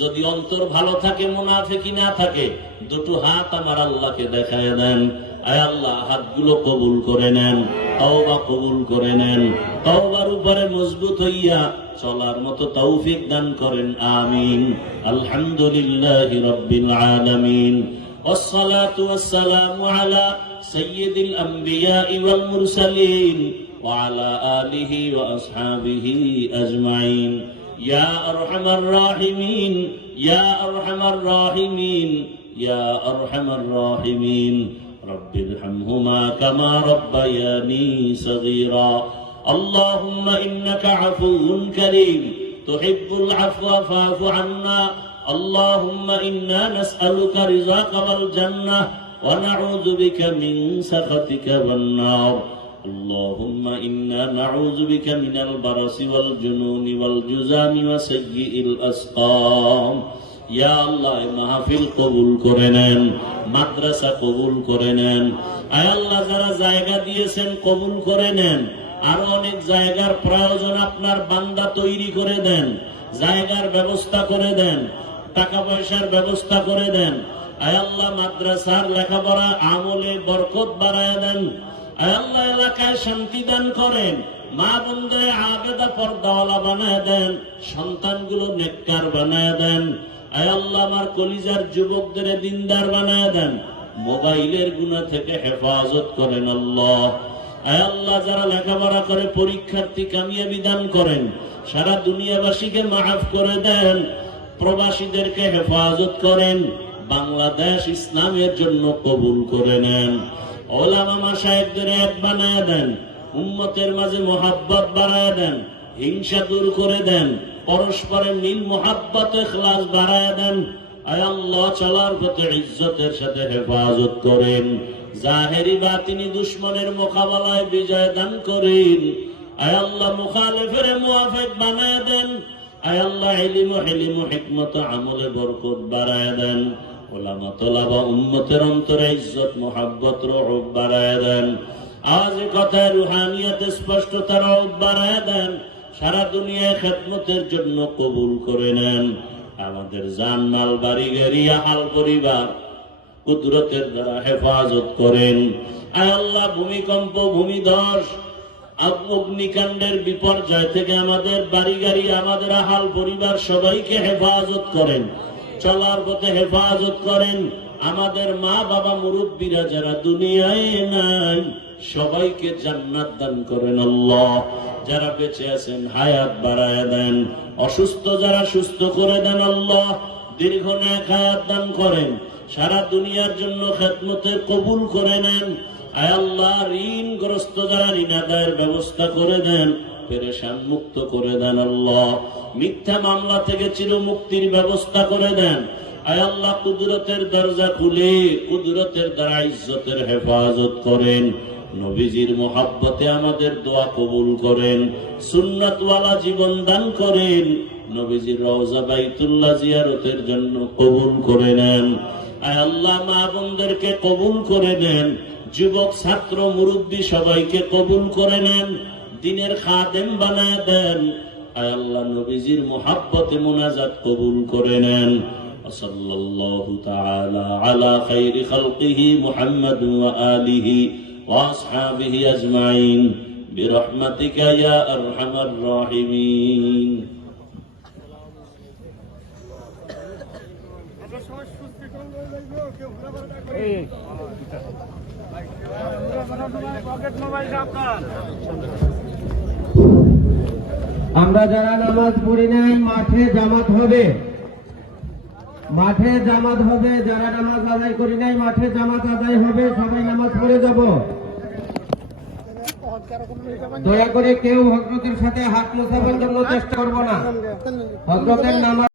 যদি অন্তর ভালো থাকে, মুনাফিকি না থাকে, দুটো হাত আমার আল্লাহকে দেখায় দেন। আয় আল্লাহ, হাতগুলো কবুল করে নেন, তওবা কবুল করে নেন, তওবার উপরে মজবুত হইয়া চলার মতো তৌফিক দান করেন, আমিন। আলহামদুলিল্লাহি রাব্বিল আলামিন, والصلاة والسلام على سيد الأنبياء والمرسلين وعلى آله وأصحابه أجمعين. يا أرحم الراحمين، يا أرحم الراحمين، يا أرحم الراحمين. رب ارحمهما كما ربياني صغيرا. اللهم إنك عفو كريم تحب العفو فاعف عنا. اللهم إنا نسألك رضاك والجنة ونعوذ بك من سخطك والنار اللهم إنا نعوذ بك من البرص والجنون والجذام وسيء الأسقام ইয়া আল্লাহ মাহফিল কবুল করে নেন, মাদ্রাসা কবুল করে নেন। আয় আল্লাহ যারা জায়গা দিয়েছেন কবুল করে নেন। আরো অনেক জায়গার প্রয়োজন আপনার বান্দা তৈরি করে দেন, জায়গার ব্যবস্থা করে দেন, টাকা পয়সার ব্যবস্থা করে দেন। আয় আল্লাহ মাদ্রাসার লেখাপড়া আমলে বরকত বাড়ায় দেন। আয় আল্লাহ এলাকায় শান্তি দান করেন, মা বোনদের আবেদা পর্দাওয়ালা বানায় দেন, সন্তানগুলো নেককার বানায় দেন। আয় আল্লাহ আমার কলিজার যুবকদের দিনদার বানায় দেন, মোবাইলের গুনাহ থেকে হেফাজত করেন আল্লাহ। আয় আল্লাহ যারা লেখাপড়া করে পরীক্ষার্থী কামিয়াবি দান করেন, সারা দুনিয়াবাসীকে মাফ করে দেন, প্রবাসীদেরকে হেফাজত করেন, বাংলাদেশ ইসলামের জন্য কবুল করে নেন। ওলামা মাশায়েখদের এক বানায় দেন, উম্মতের মাঝে মোহাব্বত বাড়ায় দেন, হিংসা দূর করে দেন, পরস্পরের মিল মোহাব্বত ইখলাস বাড়ায় দেন। আয় আল্লাহ চলার পথে ইজ্জতের সাথে হেফাজত করেন, জাহেরি বাতিনি দুশমনের মোকাবেলায় বিজয় দান করেন। আয় আল্লাহ মুখালিফের মুওয়াফিক বানায় দেন। আয় আল্লাহ ইলম ও হিলম ও হিকমত আমলে বরকত বাড়ায় দেন। ওলামা তোলাবা উম্মতের অন্তরে ইজ্জত মোহাব্বত রূহ বাড়ায় দেন। আজ কথায় রুহানিয়াতে স্পষ্টতা রূহ বাড়ায় দেন। সারা দুনিয়ায় খেদমতের জন্য কবুল করে নেন। আমাদের জান মাল বাড়ি গাড়ি আহাল পরিবার কুদরতের দ্বারা হেফাজত করেন। আয় আল্লাহ ভূমিকম্প ভূমিধস অগ্নিকাণ্ডের বিপর্যয় থেকে আমাদের বাড়ি গাড়ি আমাদের আহাল পরিবার সবাইকে হেফাজত করেন, চলার পথে হেফাজত করেন। আমাদের মা বাবা মুরব্বীরা যারা দুনিয়ায় নাই সবাইকে জান্নাত দান করেন আল্লাহ। যারা বেঁচে আছেন হায়াত বাড়ায় দেন, অসুস্থ যারা সুস্থ করে দেন আল্লাহ, দীর্ঘ নেক হায়াত দান করেন। সারা দুনিয়ার জন্য খেদমতের কবুল করে নেন। আয় আল্লাহ ঋণগ্রস্ত যারা ঋণ আদায়ের ব্যবস্থা করে দেন, পেরেশান মুক্ত করে দেন আল্লাহ। মিথ্যা মামলা থেকে চির মুক্তির ব্যবস্থা করে দেন। আয় আল্লাহ কুদরতের দরজা খুলে কুদরতের দ্বারা ইজ্জতের হেফাজত করেন। নবীজির মোহাব্বতে আমাদের দোয়া কবুল করেন, সুন্নাতওয়ালা জীবন দান করেন। নবীজির রওজা বাইতুল্লাহ জিয়ারতের জন্য কবুল করে নেন। আয় আল্লাহ মা বোনদেরকে কবুল করে নেন, যুবক ছাত্র মুরব্বী সবাইকে কবুল করে নেন, দ্বীনের খাদেম বানায় দেন। আয় আল্লাহ নবীজির মোহাব্বতে মুনাজাত কবুল করে নেন। সাল্লাল্লাহু তাআলা আলা খায়রি খালকিহি মুহাম্মাদ ওয়া আলিহি ওয়া আসহাবিহি আজমাইন বিরহমাতিকা ইয়া আরহামার রাহিমিন। আমরা যারা নামাজ পড়ি নাই মাঠে জামাত হবে, মাঠে জামাত হবে। যারা নামাজ আদায় করি নাই মাঠে জামাত আদায় হবে, সবাই নামাজ পড়ে যাব। দয়া করে কেউ হযরতের সাথে হাত মোছাবার জন্য চেষ্টা করব না। হযরতের নামাজ